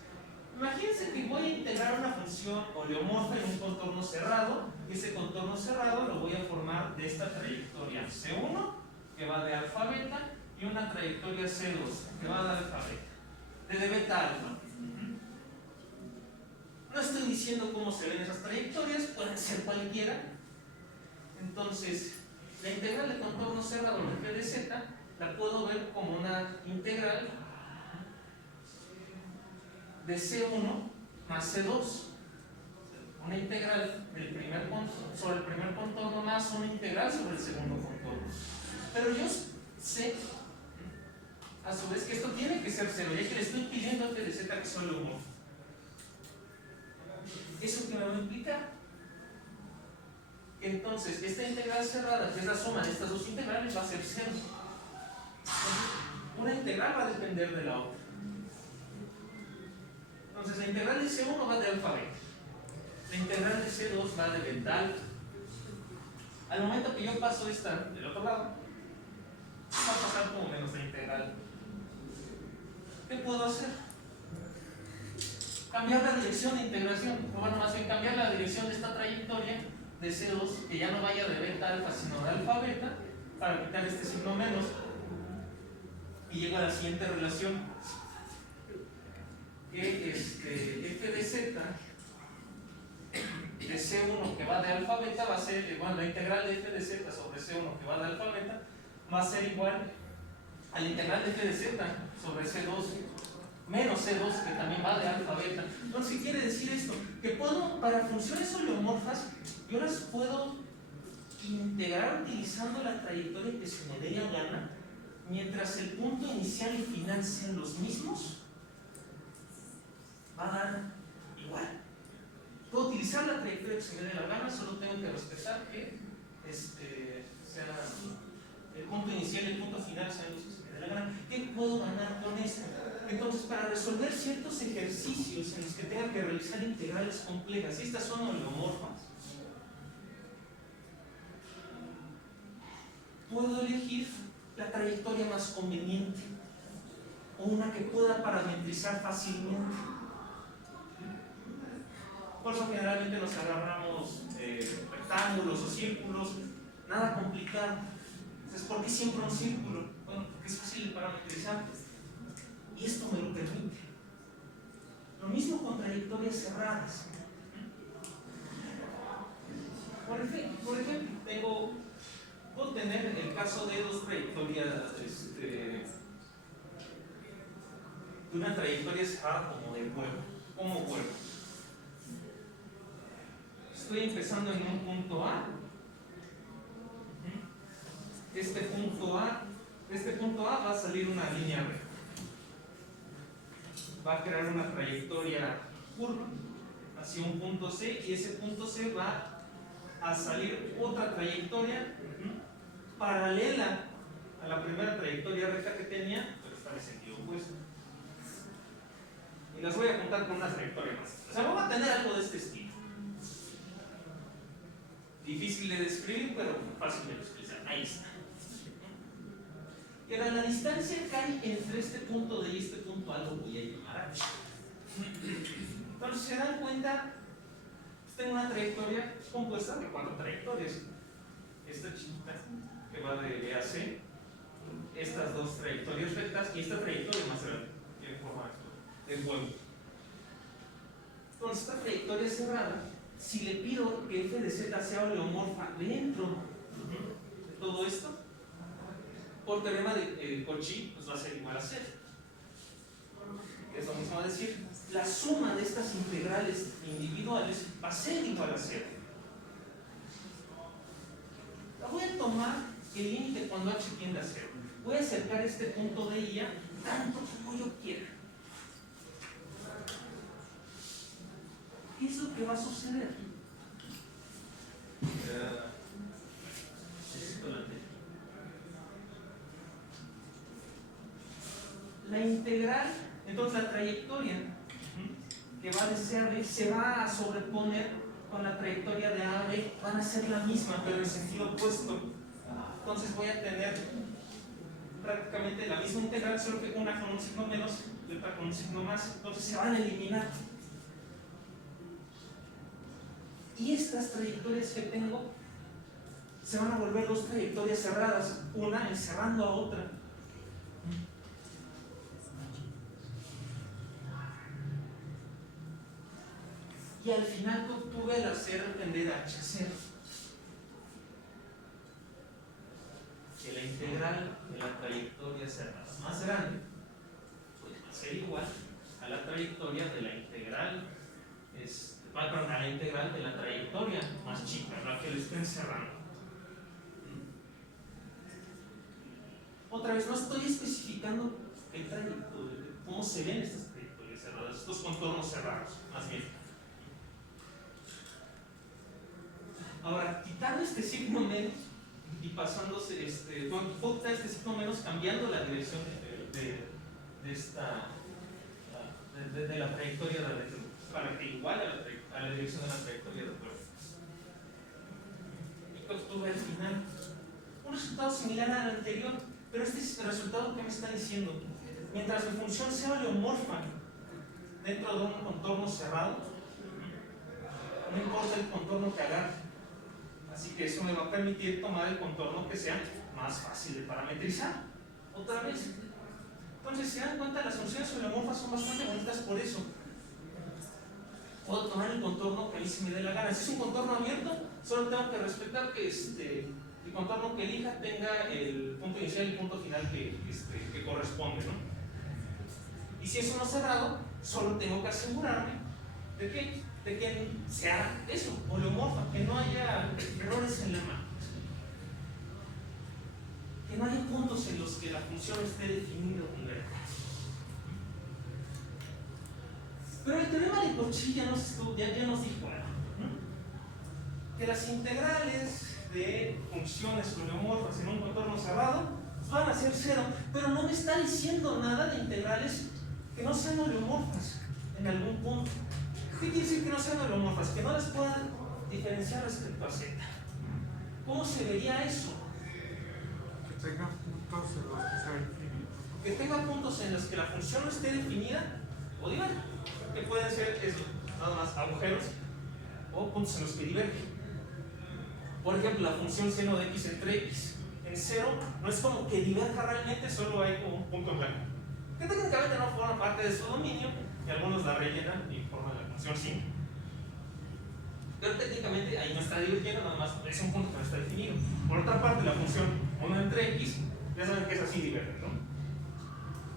Imagínense que voy a integrar una función homeomorfa en un contorno cerrado, y ese contorno cerrado lo voy a formar de esta trayectoria C1, que va de alfa a beta, y una trayectoria C2, que va de alfa a beta, de beta a alfa. No estoy diciendo cómo se ven esas trayectorias, pueden ser cualquiera. Entonces, la integral de contorno cerrado de f de z la puedo ver como una integral de C1 más C2. Una integral del primer contorno, sobre el primer contorno más una integral sobre el segundo contorno. Pero yo sé, a su vez, que esto tiene que ser cero, ya que le estoy pidiendo a f de z que solo uno. ¿Eso qué me va a implicar? Que entonces esta integral cerrada, que es la suma de estas dos integrales, va a ser cero. Una integral va a depender de la otra. Entonces la integral de C1 va de alfa a beta. La integral de C2 va de beta alfa. Al momento que yo paso esta del otro lado, va a pasar como menos la integral. ¿Qué puedo hacer? Cambiar la dirección de integración. Bueno, más bien cambiar la dirección de esta trayectoria de C2, que ya no vaya de beta alfa sino de alfa a beta, para quitar este signo menos, y llego a la siguiente relación, que f de z de C1 que va de alfa a beta va a ser igual, la integral de f de z sobre C1 que va de alfa a beta va a ser igual a la integral de f de z sobre C2 menos C2 que también va de alfa a beta. Entonces, ¿qué quiere decir esto? Que puedo, para funciones homeomorfas, yo las puedo integrar utilizando la trayectoria que se me dé la gana, mientras el punto inicial y final sean los mismos, va a dar igual. Puedo utilizar la trayectoria que se me dé la gana, solo tengo que respetar que sea el punto inicial y el punto final sean los que se me dé la gana. ¿Qué puedo ganar con esto? Entonces, para resolver ciertos ejercicios en los que tenga que realizar integrales complejas, y estas son homeomorfas, puedo elegir la trayectoria más conveniente o una que pueda parametrizar fácilmente. Por eso generalmente nos agarramos rectángulos o círculos, nada complicado. Entonces, ¿por qué siempre un círculo? Bueno, porque es fácil de parametrizar. Y esto me lo permite. Lo mismo con trayectorias cerradas. Por ejemplo, puedo tener el caso de dos trayectorias, de una trayectoria cerrada como huevo. Estoy empezando en un punto A. Este punto A va a salir una línea recta. Va a crear una trayectoria curva hacia un punto C, y ese punto C va a salir otra trayectoria paralela a la primera trayectoria recta que tenía, pero está en sentido opuesto. Y las voy a juntar con una trayectoria más. O sea, voy a tener algo de este estilo. Difícil de describir, pero fácil de expresar. Ahí está. Y ahora la distancia que hay entre este punto D y este punto A lo voy a llamar H. Entonces, si se dan cuenta, tengo una trayectoria compuesta de 4 trayectorias. esta chiquita que va de B a C, estas dos trayectorias rectas y esta trayectoria más grande, que tiene forma de huevo. Entonces, esta trayectoria cerrada, si le pido que f de z sea oleomorfa dentro de todo esto, por teorema de Cauchy, pues va a ser igual a 0. Es lo mismo a decir, la suma de estas integrales individuales va a ser igual a 0. La voy a tomar el límite cuando h tiende a 0. Voy a acercar este punto de I tanto como yo quiera. ¿Qué es lo que va a suceder? La integral, entonces la trayectoria que va de C a B se va a sobreponer con la trayectoria de A a B, van a ser la misma, pero en sentido opuesto. Entonces voy a tener prácticamente la misma integral, solo que una con un signo menos y otra con un signo más. Entonces se van a eliminar. Y estas trayectorias que tengo se van a volver dos trayectorias cerradas, una encerrando a otra. Y al final obtuve el hacer tender a h a 0. Que la integral de la trayectoria cerrada más grande pues va a ser igual a la trayectoria de la integral, a la integral de la trayectoria más chica, la que le estén cerrando. Otra vez, no estoy especificando el trayectoria, cómo se ven estas trayectorias cerradas, estos contornos cerrados, más bien. Ahora, quitando este signo menos y pasándose, puedo quitar este signo menos cambiando la dirección de la trayectoria de la para que iguale a la dirección de la trayectoria de cuerpo. Y obtuve al final un resultado similar al anterior, pero este es el resultado que me está diciendo. Mientras mi función sea oleomorfa dentro de un contorno cerrado, no importa el contorno que agarre. Así que eso me va a permitir tomar el contorno que sea más fácil de parametrizar. Otra vez. Entonces, si se dan cuenta, las funciones oleomorfas son bastante bonitas por eso. Puedo tomar el contorno que a mí se me dé la gana. Si es un contorno abierto, solo tengo que respetar que el contorno que elija tenga el punto inicial y el punto final que corresponde, ¿no? Y si es uno cerrado, solo tengo que asegurarme de que sea eso, oleomorfa, que no haya errores en la mano. Que no haya puntos en los que la función esté definida con verdad. Pero el teorema de Cauchy ya nos dijo algo, ¿no? Que las integrales de funciones oleomorfas en un contorno cerrado van a ser 0, pero no me está diciendo nada de integrales que no sean oleomorfas en algún punto. ¿Qué quiere decir que no sean oleomorfas? Que no las puedan diferenciar respecto a z. ¿Cómo se vería eso? Que tenga puntos en los que sea infinito. Que tenga puntos en los que la función no esté definida o diverge, que pueden ser eso, nada más agujeros o puntos en los que divergen. Por ejemplo, la función seno de x entre x en 0 no es como que diverja realmente, solo hay como un punto en blanco, que técnicamente no forma parte de su dominio y algunos la rellenan y forman la función sin. Pero técnicamente ahí no está divergiendo, nada más es un punto que no está definido. Por otra parte, la función 1 entre x, ya saben que es así diverge, ¿no?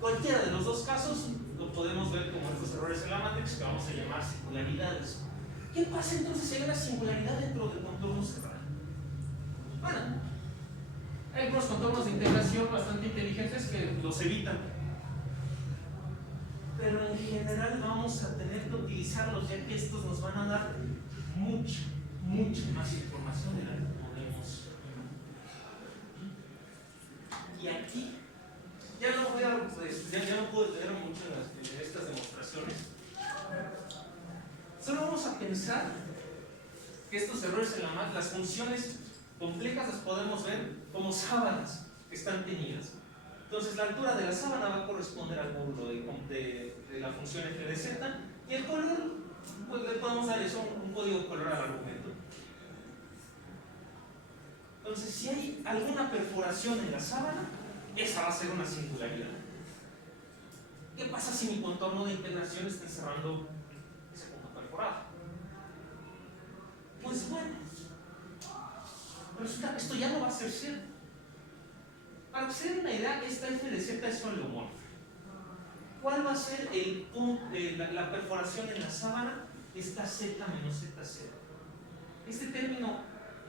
Cualquiera de los dos casos lo podemos ver como estos errores en la matrix que vamos a llamar singularidades. ¿Qué pasa entonces si hay una singularidad dentro del contorno cerrado? Bueno, hay algunos contornos de integración bastante inteligentes que los evitan, pero en general vamos a tener que utilizarlos, ya que estos nos van a dar mucha más información de la que podemos. Y aquí ya no voy a, ya no puedo detener mucho en estas demostraciones. Solo vamos a pensar que estos errores en la matriz, las funciones complejas las podemos ver como sábanas que están teñidas. Entonces la altura de la sábana va a corresponder al módulo de la función f de z, y el color, pues le podemos dar eso, un código color al argumento. Entonces, si hay alguna perforación en la sábana, esa va a ser una singularidad. ¿Qué pasa si mi contorno de integración está encerrando ese punto perforado? Pues bueno, resulta que esto ya no va a ser cero. Para que se den una idea, esta f de z es oleomorfa. ¿Cuál va a ser el punto, la perforación en la sábana? Esta z menos z0. Este término,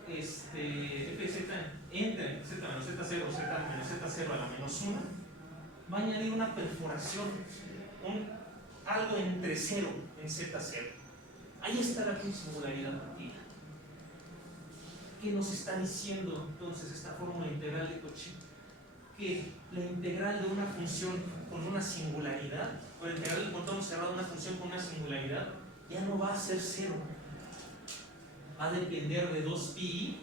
f de z entre z menos z0, z menos z0 a la menos 1, va a añadir una perforación, algo entre 0 en z0. Ahí está la singularidad partida. ¿Qué nos está diciendo entonces esta fórmula integral de Cauchy? Que la integral de una función con una singularidad, o la integral del contorno cerrado de una función con una singularidad, ya no va a ser 0. Va a depender de 2pi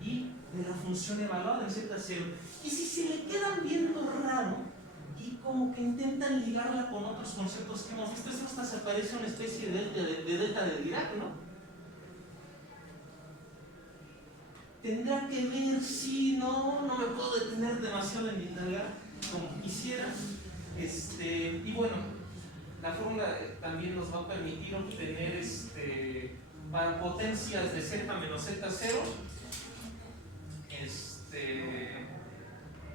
y de la función evaluada en z0. Y si se le quedan viendo raro y como que intentan ligarla con otros conceptos que hemos visto, esto hasta se parece a una especie de delta de Dirac, ¿no? Tendrá que ver si no me puedo detener demasiado en indagar como quisiera. Y bueno, la fórmula también nos va a permitir obtener para potencias de z menos z0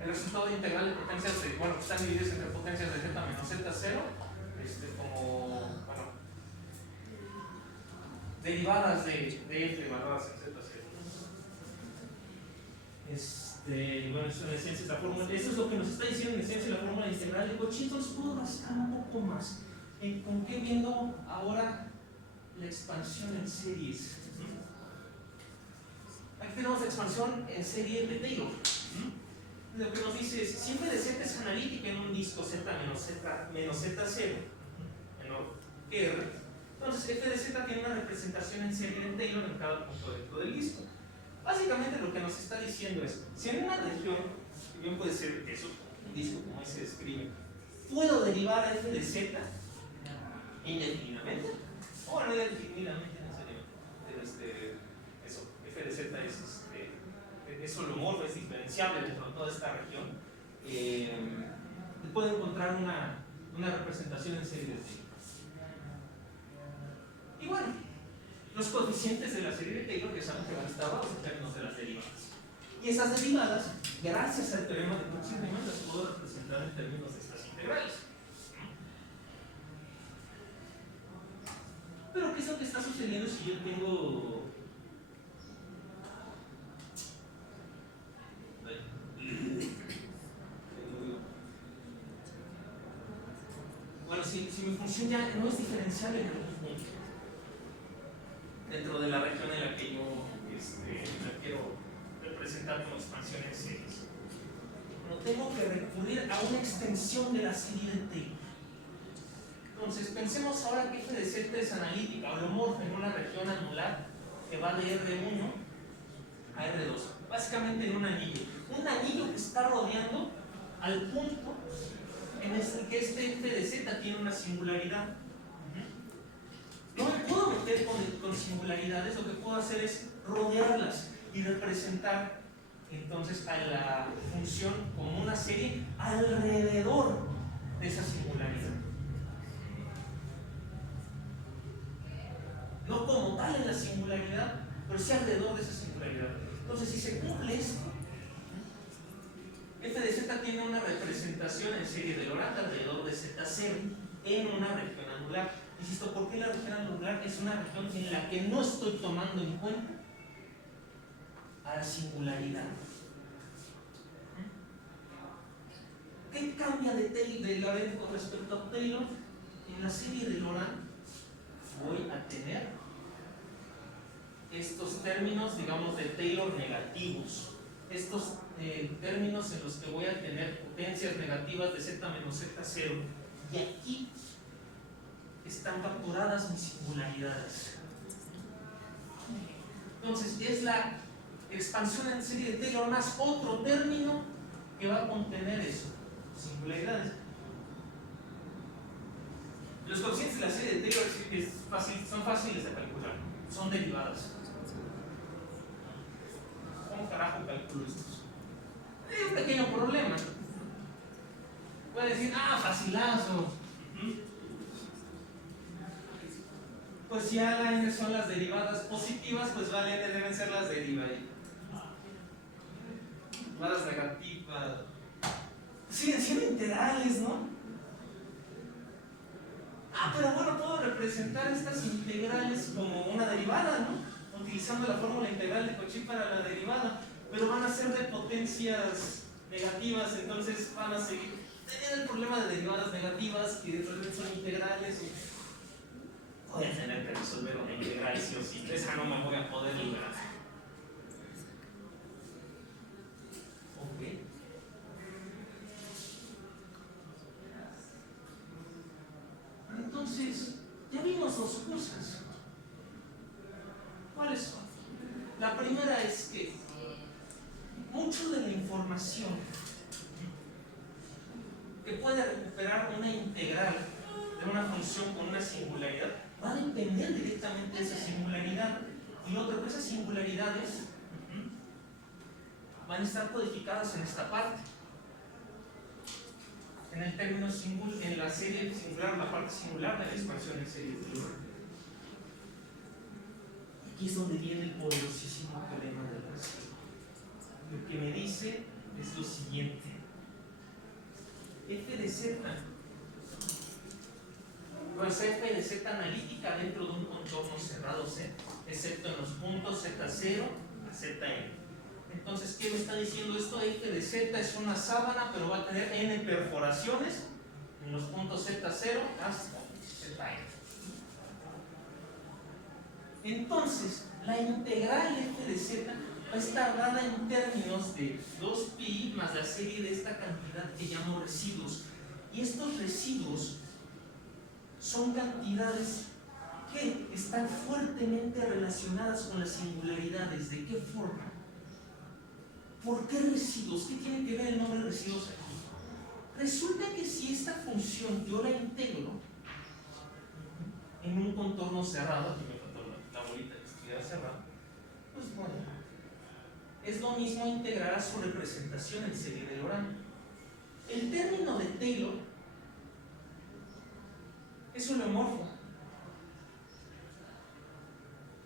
el resultado de integral de potencias que están divididas entre potencias de z menos z0 como derivadas de f evaluadas en z0. Y bueno, eso en esencia es la fórmula. Eso es lo que nos está diciendo en esencia la fórmula integral de Cauchy. Entonces puedo rascar un poco más. ¿Con qué viendo ahora la expansión en series? Aquí tenemos la expansión en serie de Taylor. Lo que nos dice es, si f de z es analítica en un disco z menos z0 menor que r, entonces f de z tiene una representación en serie de Taylor en cada punto dentro del disco. Básicamente lo que nos está diciendo es, si en una región, que bien puede ser eso, un disco como ese describe, puedo derivar a f de z indefinidamente, o no indefinidamente necesariamente, eso, f de z es holomorfo, es diferenciable dentro de toda esta región, puedo encontrar una representación en serie de Taylor. Y bueno, los coeficientes de la serie de Taylor que saben que van a estar bajo en términos de las derivadas. Y esas derivadas, gracias al teorema de Cauchy-Riemann, las puedo representar en términos de estas integrales. Pero ¿qué es lo que está sucediendo si yo tengo... Bueno, si mi función ya no es diferenciable en algún punto dentro de la región en la que yo la quiero representar como expansión en series, no tengo que recurrir a una extensión de la serie de Taylor. Entonces pensemos ahora que f de z es analítica holomorfa en una región anular que va de R1 a R2, básicamente en un anillo que está rodeando al punto en el que este f de z tiene una singularidad. No me puedo meter con singularidades, lo que puedo hacer es rodearlas y representar entonces a la función como una serie alrededor de esa singularidad. No como tal en la singularidad, pero sí alrededor de esa singularidad. Entonces, si se cumple esto, f de z tiene una representación en serie de Laurent alrededor de z0 en una región anular. Insisto, ¿por qué la región anular es una región en la que no estoy tomando en cuenta a la singularidad? ¿Qué cambia de Laurent con respecto a Taylor? En la serie de Laurent voy a tener estos términos, digamos, de Taylor negativos. Estos términos en los que voy a tener potencias negativas de z menos z0. Y aquí están capturadas mis singularidades. Entonces, es la expansión en serie de Taylor más otro término que va a contener eso, singularidades. Los coeficientes de la serie de Taylor son fáciles de calcular, son derivadas. ¿cómo carajo calculo estos? Hay un pequeño problema. Puede decir, facilazo. Pues si a la n son las derivadas positivas, pues la n deben ser las derivadas negativas. Siguen siendo integrales, ¿no? Pero bueno, puedo representar estas integrales como una derivada, ¿no? Utilizando la fórmula integral de Cauchy para la derivada, pero van a ser de potencias negativas, entonces van a seguir teniendo el problema de derivadas negativas que realmente son integrales. Voy a tener que resolver una integral sí o sí, esa no me voy a poder liberar. Ok. Entonces, ya vimos dos cosas. ¿Cuáles son? La primera es que mucho de la información que puede recuperar una integral de una función con una singularidad va a depender directamente de esa singularidad. Y lo otro, que esas singularidades van a estar codificadas en esta parte. En el término singular, en la serie singular, la parte singular de la expansión en serie de Taylor. Aquí es donde viene el poderosísimo teorema de la serie. Lo que me dice es lo siguiente: f de z, pues f de z analítica dentro de un contorno cerrado Z, excepto en los puntos z0 a zn. Entonces, ¿qué me está diciendo esto? F de z es una sábana, pero va a tener n perforaciones en los puntos z0 hasta zn. Entonces, la integral f de z va a estar dada en términos de 2pi más la serie de esta cantidad que llamo residuos. Y estos residuos son cantidades que están fuertemente relacionadas con las singularidades. ¿De qué forma? ¿Por qué residuos? ¿Qué tiene que ver el nombre de residuos aquí? Resulta que si esta función yo la integro en un contorno cerrado, aquí me faltó la bolita que estuviera cerrada, pues bueno, es lo mismo integrar a su representación en serie de Lorentz. El término de Taylor es holomorfo.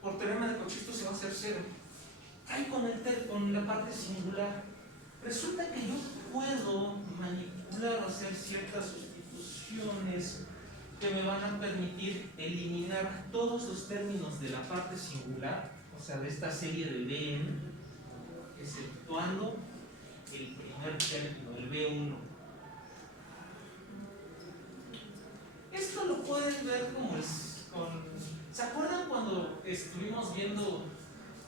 Por teorema de Cauchy esto se va a hacer cero. Ahí con la parte singular. Resulta que yo puedo manipular o hacer ciertas sustituciones que me van a permitir eliminar todos los términos de la parte singular, o sea, de esta serie de Bn, exceptuando el primer término, el B1. Esto lo pueden ver como ¿se acuerdan cuando estuvimos viendo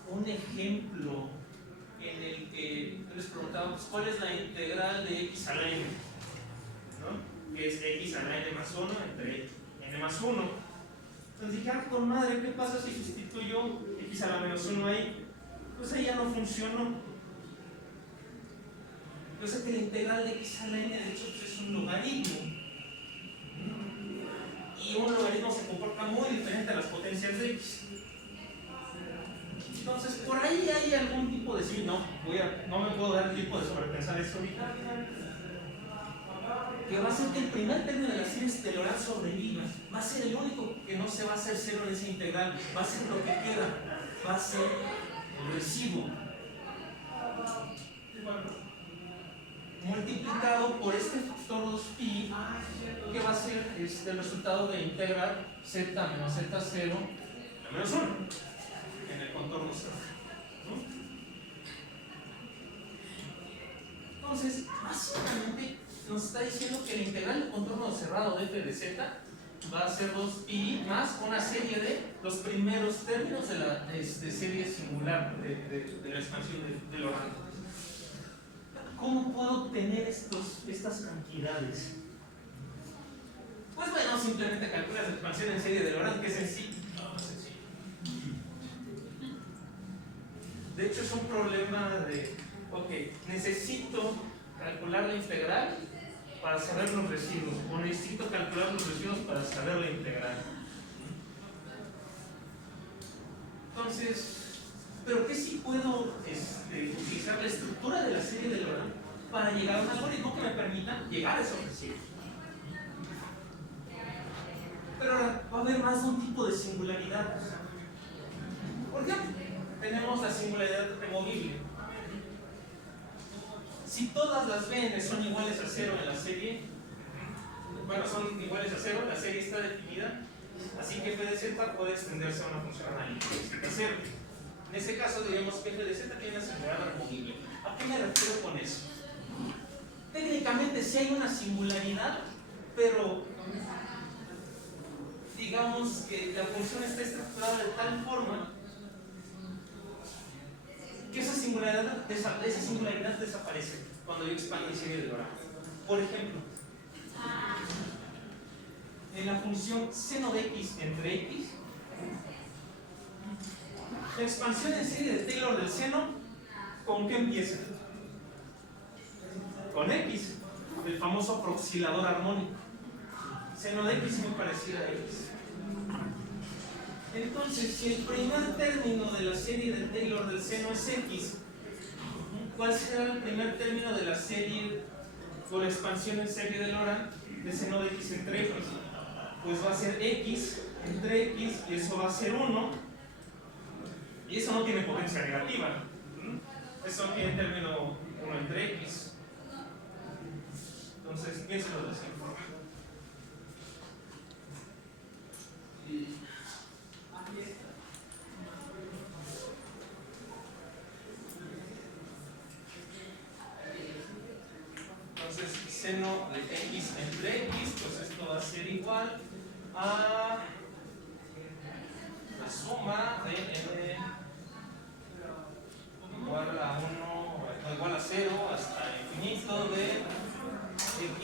un ejemplo en el que les preguntaba pues, cuál es la integral de x a la n? ¿No? Que es x a la n más 1 entre n más 1. Entonces dije, con madre, ¿qué pasa si sustituyo x a la menos 1 ahí? Pues ahí ya no funcionó. Yo sé que la integral de x a la n de hecho pues, es un logaritmo. Y un logaritmo se comporta muy diferente a las potencias de x. Entonces, por ahí hay algún tipo de sí, no me puedo dar el tiempo de sobrepensar esto ahorita. Que va a ser que el primer término de la serie de Lorentz sobreviva. Va a ser el único que no se va a hacer cero en esa integral. Va a ser lo que queda. Va a ser el residuo. Multiplicado por este factor 2pi, que va a ser el resultado de integrar z menos z0 a menos 1 en el contorno cerrado. Entonces, básicamente nos está diciendo que la integral del contorno cerrado de f de z va a ser 2pi más una serie de los primeros términos de la serie singular de la expansión de Lorentz. ¿Cómo puedo obtener estas cantidades? Pues bueno, simplemente calculas la expansión en serie de Lorentz, que es sencillo. No, es sencillo. De hecho, es un problema de, necesito calcular la integral para saber los residuos, o necesito calcular los residuos para saber la integral. Entonces, Pero que sí puedo utilizar la estructura de la serie de Laurent para llegar a un algoritmo que me permita llegar a ese objetivo. Pero ahora va a haber más de un tipo de singularidad. Por ejemplo, tenemos la singularidad removible. Si todas las bn son iguales a 0 en la serie, bueno, son iguales a 0, la serie está definida, así que f de z puede extenderse a una función analítica de 0. En ese caso diríamos que f de z tiene una singularidad removible. ¿A qué me refiero con eso? Técnicamente sí hay una singularidad, pero digamos que la función está estructurada de tal forma que esa singularidad desaparece cuando yo expando mi serie de Laurent. Por ejemplo, en la función seno de x entre x, la expansión en serie de Taylor del seno, ¿con qué empieza? Con x, el famoso oscilador armónico. Seno de x es muy parecida a x. Entonces, si el primer término de la serie de Taylor del seno es x, ¿cuál será el primer término de la serie por la expansión en serie de Laurent de seno de x entre x? Pues va a ser x entre x y eso va a ser 1, y eso no tiene potencia negativa. Eso no tiene término 1 entre x. Entonces, piénselo de esa forma. Entonces, seno de x entre x, pues esto va a ser igual a la suma de n igual a 1, igual a 0 hasta infinito de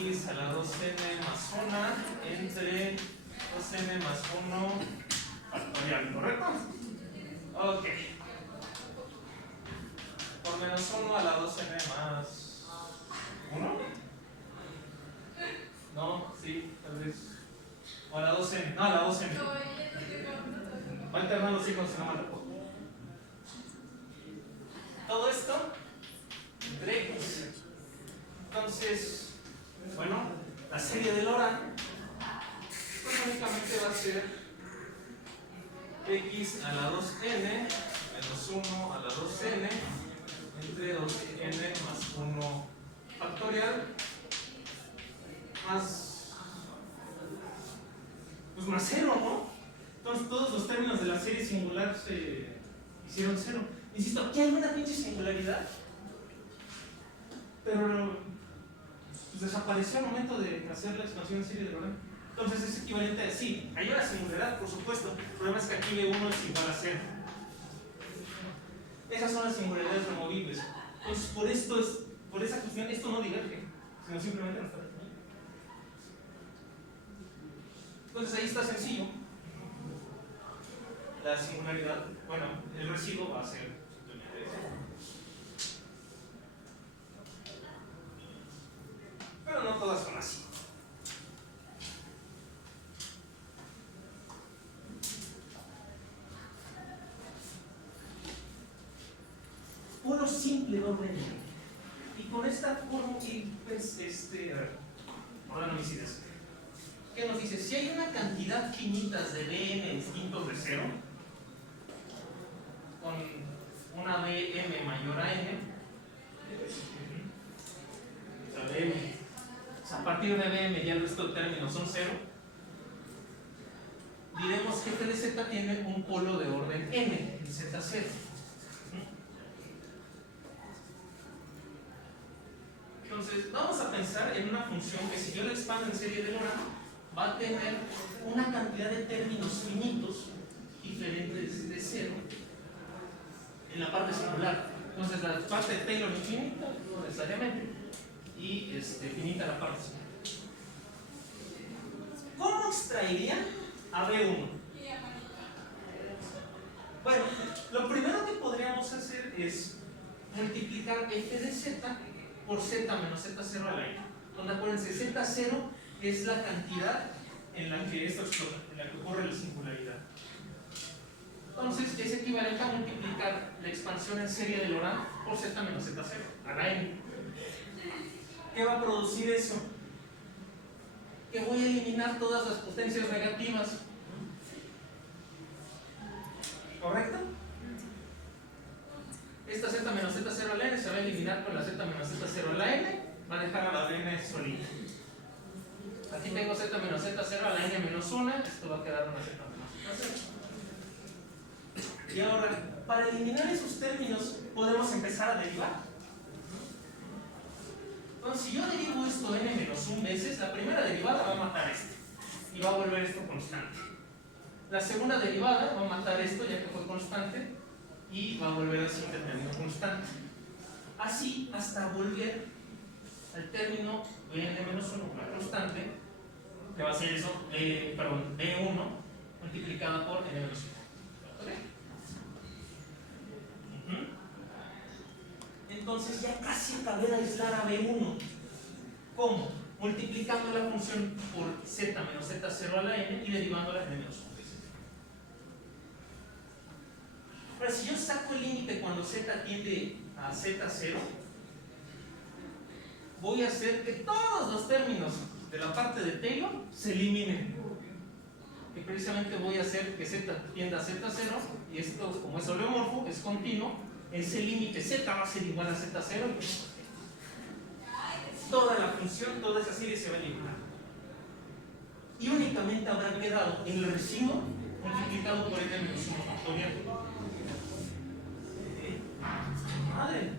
x a la 2n más 1 entre 2n más 1 factorial, ¿correcto? Ok. Por menos 1 a la 2n más 1. No, sí, tal vez. O a la 2n. No, a la 2n. Va a alternar los signos si no me recuerdo. Todo esto entre x. Entonces, bueno, la serie de Laurent pues únicamente va a ser x a la 2n menos 1 a la 2n entre 2n más 1 factorial más, pues más 0, ¿no? Entonces todos los términos de la serie singular se hicieron 0. Insisto, aquí hay una pinche singularidad, pero pues desapareció al momento de hacer la expansión en serie de Laurent. Entonces es equivalente a, sí, hay una singularidad, por supuesto. El problema es que aquí B1 es igual a 0. Esas son las singularidades removibles. Entonces por esa cuestión, esto no diverge, sino simplemente no está definido. Entonces ahí está sencillo. La singularidad, bueno, el residuo va a ser simplemente eso. Pero no todas son así. Puro simple doble N. Y con esta forma, y pues, ordenando mis ideas. ¿Qué nos dice? Si hay una cantidad finita de Bn distintos de 0, con una Bm mayor a n, a partir de Bm ya el resto de términos son 0, diremos que f de z tiene un polo de orden n, el z0. Entonces, vamos a pensar en una función que si yo la expando en serie de Laurent, va a tener una cantidad de términos finitos diferentes de 0 en la parte singular. Entonces, la parte de Taylor infinita, no necesariamente, y finita la parte singular. ¿Cómo extraerían a B1? Bueno, lo primero que podríamos hacer es multiplicar f de z por z menos z0 a la n. Donde acuérdense, z0 es la cantidad en la que esto explota, en la que ocurre la singularidad. Entonces es equivalente a multiplicar multiplicar la expansión en serie de Laurent por z menos z0 a la n. ¿Qué va a producir eso? Que voy a eliminar todas las potencias negativas. ¿Correcto? Esta z menos z0 a la n se va a eliminar con la z menos z0 a la n, va a dejar a la n solita. Aquí tengo z menos z0 a la n menos 1, esto va a quedar una z menos z0. Y ahora, para eliminar esos términos, podemos empezar a derivar. Entonces, si yo derivo esto n menos 1 veces, la primera derivada va a matar esto y va a volver esto constante. La segunda derivada va a matar esto ya que fue constante y va a volver al siguiente término constante. Así hasta volver al término n menos 1, una constante, que va a ser eso, b1 multiplicada por n menos 1. ¿Okay? Entonces ya casi acabé de aislar a b1. ¿Cómo? Multiplicando la función por z menos z0 a la n y derivándola en n menos 1. Ahora, si yo saco el límite cuando z tiende a z0, voy a hacer que todos los términos de la parte de Taylor se eliminen. Y precisamente voy a hacer que z tienda a z0 y esto, como es oleomorfo, es continuo, ese límite z va a ser igual a z0 y toda la función, toda esa serie se va a eliminar. Y únicamente habrá quedado el residuo multiplicado por n menos 1 factorial. Madre,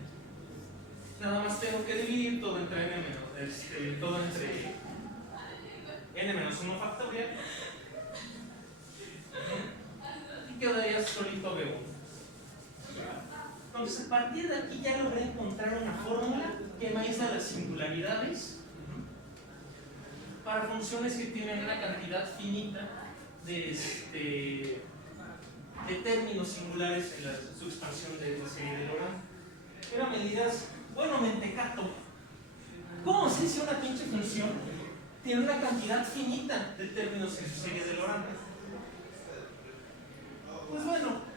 nada más tengo que dividir todo entre n menos, todo entre n menos 1 factorial y quedaría solito b1. Entonces, a partir de aquí ya logré encontrar una fórmula que me aísla las singularidades para funciones que tienen una cantidad finita de términos singulares en la subexpansión de la serie de Laurent. Pero me dirás, bueno, mentecato, ¿cómo sé si una pinche función tiene una cantidad finita de términos en su serie de Laurent? Pues bueno,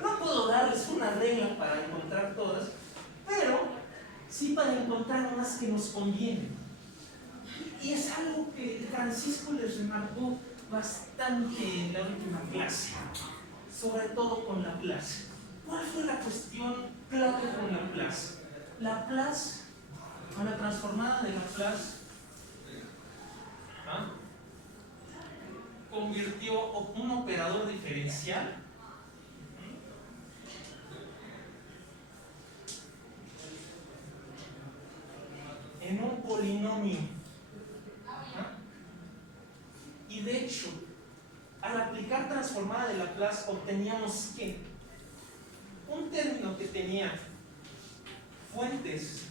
no puedo darles una regla para encontrar todas, pero sí para encontrar unas que nos convienen. Y es algo que Francisco les remarcó bastante en la última clase, sobre todo con Laplace. ¿Cuál fue la cuestión clave con Laplace? Laplace, a la transformada de Laplace, convirtió un operador diferencial en un polinomio. Y de hecho, al aplicar transformada de Laplace obteníamos que un término que tenía fuentes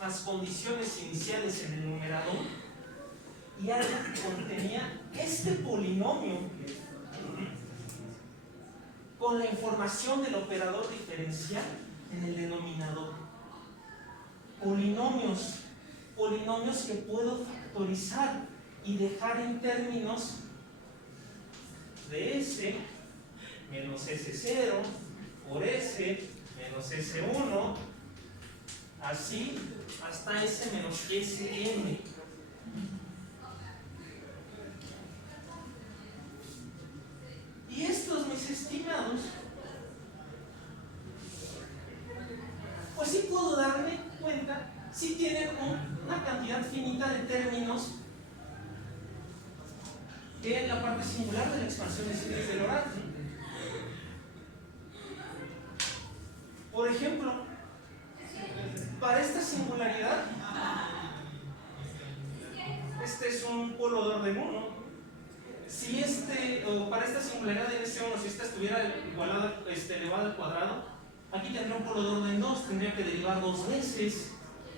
más condiciones iniciales en el numerador y algo que contenía este polinomio con la información del operador diferencial en el denominador. Polinomios que puedo factorizar y dejar en términos de S menos S0 por S menos S1, así hasta S menos Sn. Y estos, mis estimados, pues sí puedo darme cuenta si tienen una cantidad finita de términos en la parte singular de la expansión de series de Laurent. Por ejemplo, para esta singularidad, este es un polo de orden 1. Si para esta singularidad en S1, si esta estuviera elevada al cuadrado, aquí tendría un polo de orden 2, tendría que derivar 2 veces.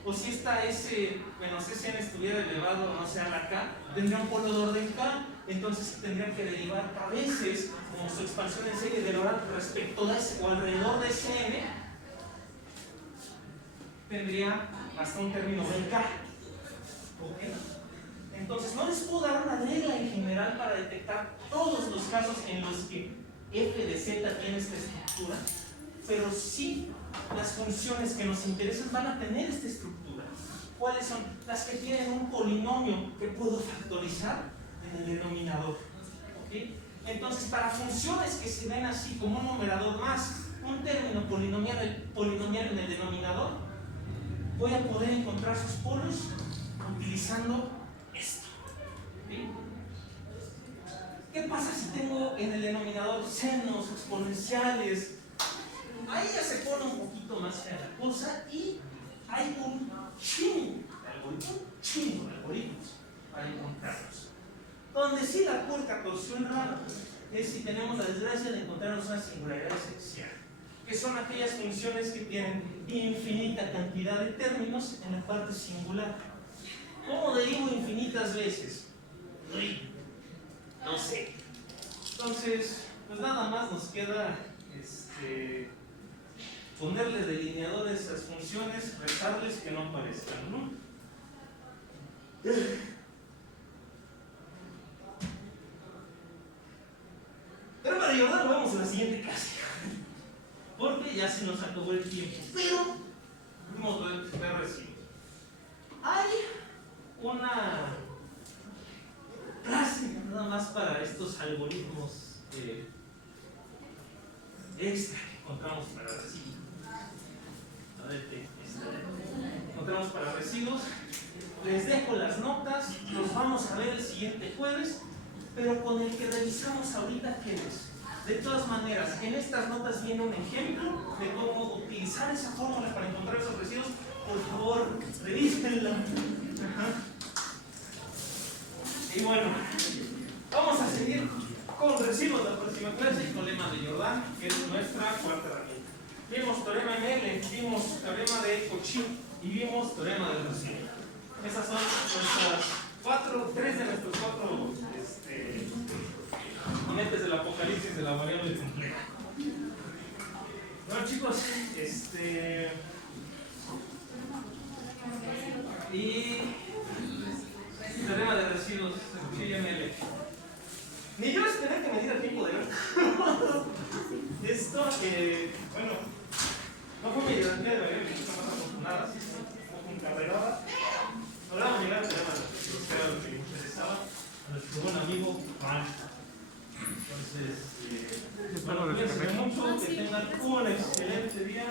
O si esta S menos Sn estuviera elevado, no sé, a la K, tendría un polo de orden K, entonces tendría que derivar K veces, como su expansión en serie de Laurent respecto de S o alrededor de Sn, tendría hasta un término de K. ¿Okay? Entonces no les puedo dar una regla en general para detectar todos los casos en los que f de z tiene esta estructura, pero sí las funciones que nos interesan van a tener esta estructura. ¿Cuáles son? Las que tienen un polinomio que puedo factorizar en el denominador. ¿Okay? Entonces, para funciones que se ven así como un numerador más un término polinomial en el denominador, voy a poder encontrar sus polos utilizando esto. ¿Okay? ¿Qué pasa si tengo en el denominador senos, exponenciales? Ahí ya se pone un poquito más fea la cosa y hay un chingo de algoritmos para encontrarlos. Donde sí la puerta torsión rara es si tenemos la desgracia de encontrarnos una singularidad exponencial, que son aquellas funciones que tienen infinita cantidad de términos en la parte singular. ¿Cómo derivo infinitas veces? No sé. Entonces, pues nada más nos queda ponerle delineadores a las funciones, rezarles que no aparezcan, ¿no? Pero para ayudar lo vemos en la siguiente clase, porque ya se nos acabó el tiempo. Pero vamos a ver recibos. Hay una clase nada más para estos algoritmos extra que encontramos para residuos. A ver, encontramos para residuos. Les dejo las notas, los vamos a ver el siguiente jueves, pero con el que revisamos ahorita, ¿qué es? De todas maneras, en estas notas viene un ejemplo de cómo utilizar esa fórmula para encontrar esos residuos. Por favor, revísenla. Y bueno, vamos a seguir con residuos la próxima clase y con lema de Jordan, que es nuestra cuarta herramienta. Vimos teorema ML, vimos teorema de Cauchy y vimos teorema de residuo. Esas son nuestras tres de nuestros cuatro jinetes del apocalipsis de la variable compleja. Bueno, chicos, y teorema de residuos, Cauchy y ML. Ni yo esperé que me diera tiempo de ver esto, bueno, no fue mi garantía de variable, está más afortunada, sí, un poco encarregada. Logramos llegar al teorema de residuos, que era lo que me interesaba a nuestro buen amigo Juan. Entonces, bueno, cuídense mucho, que tengan un excelente día.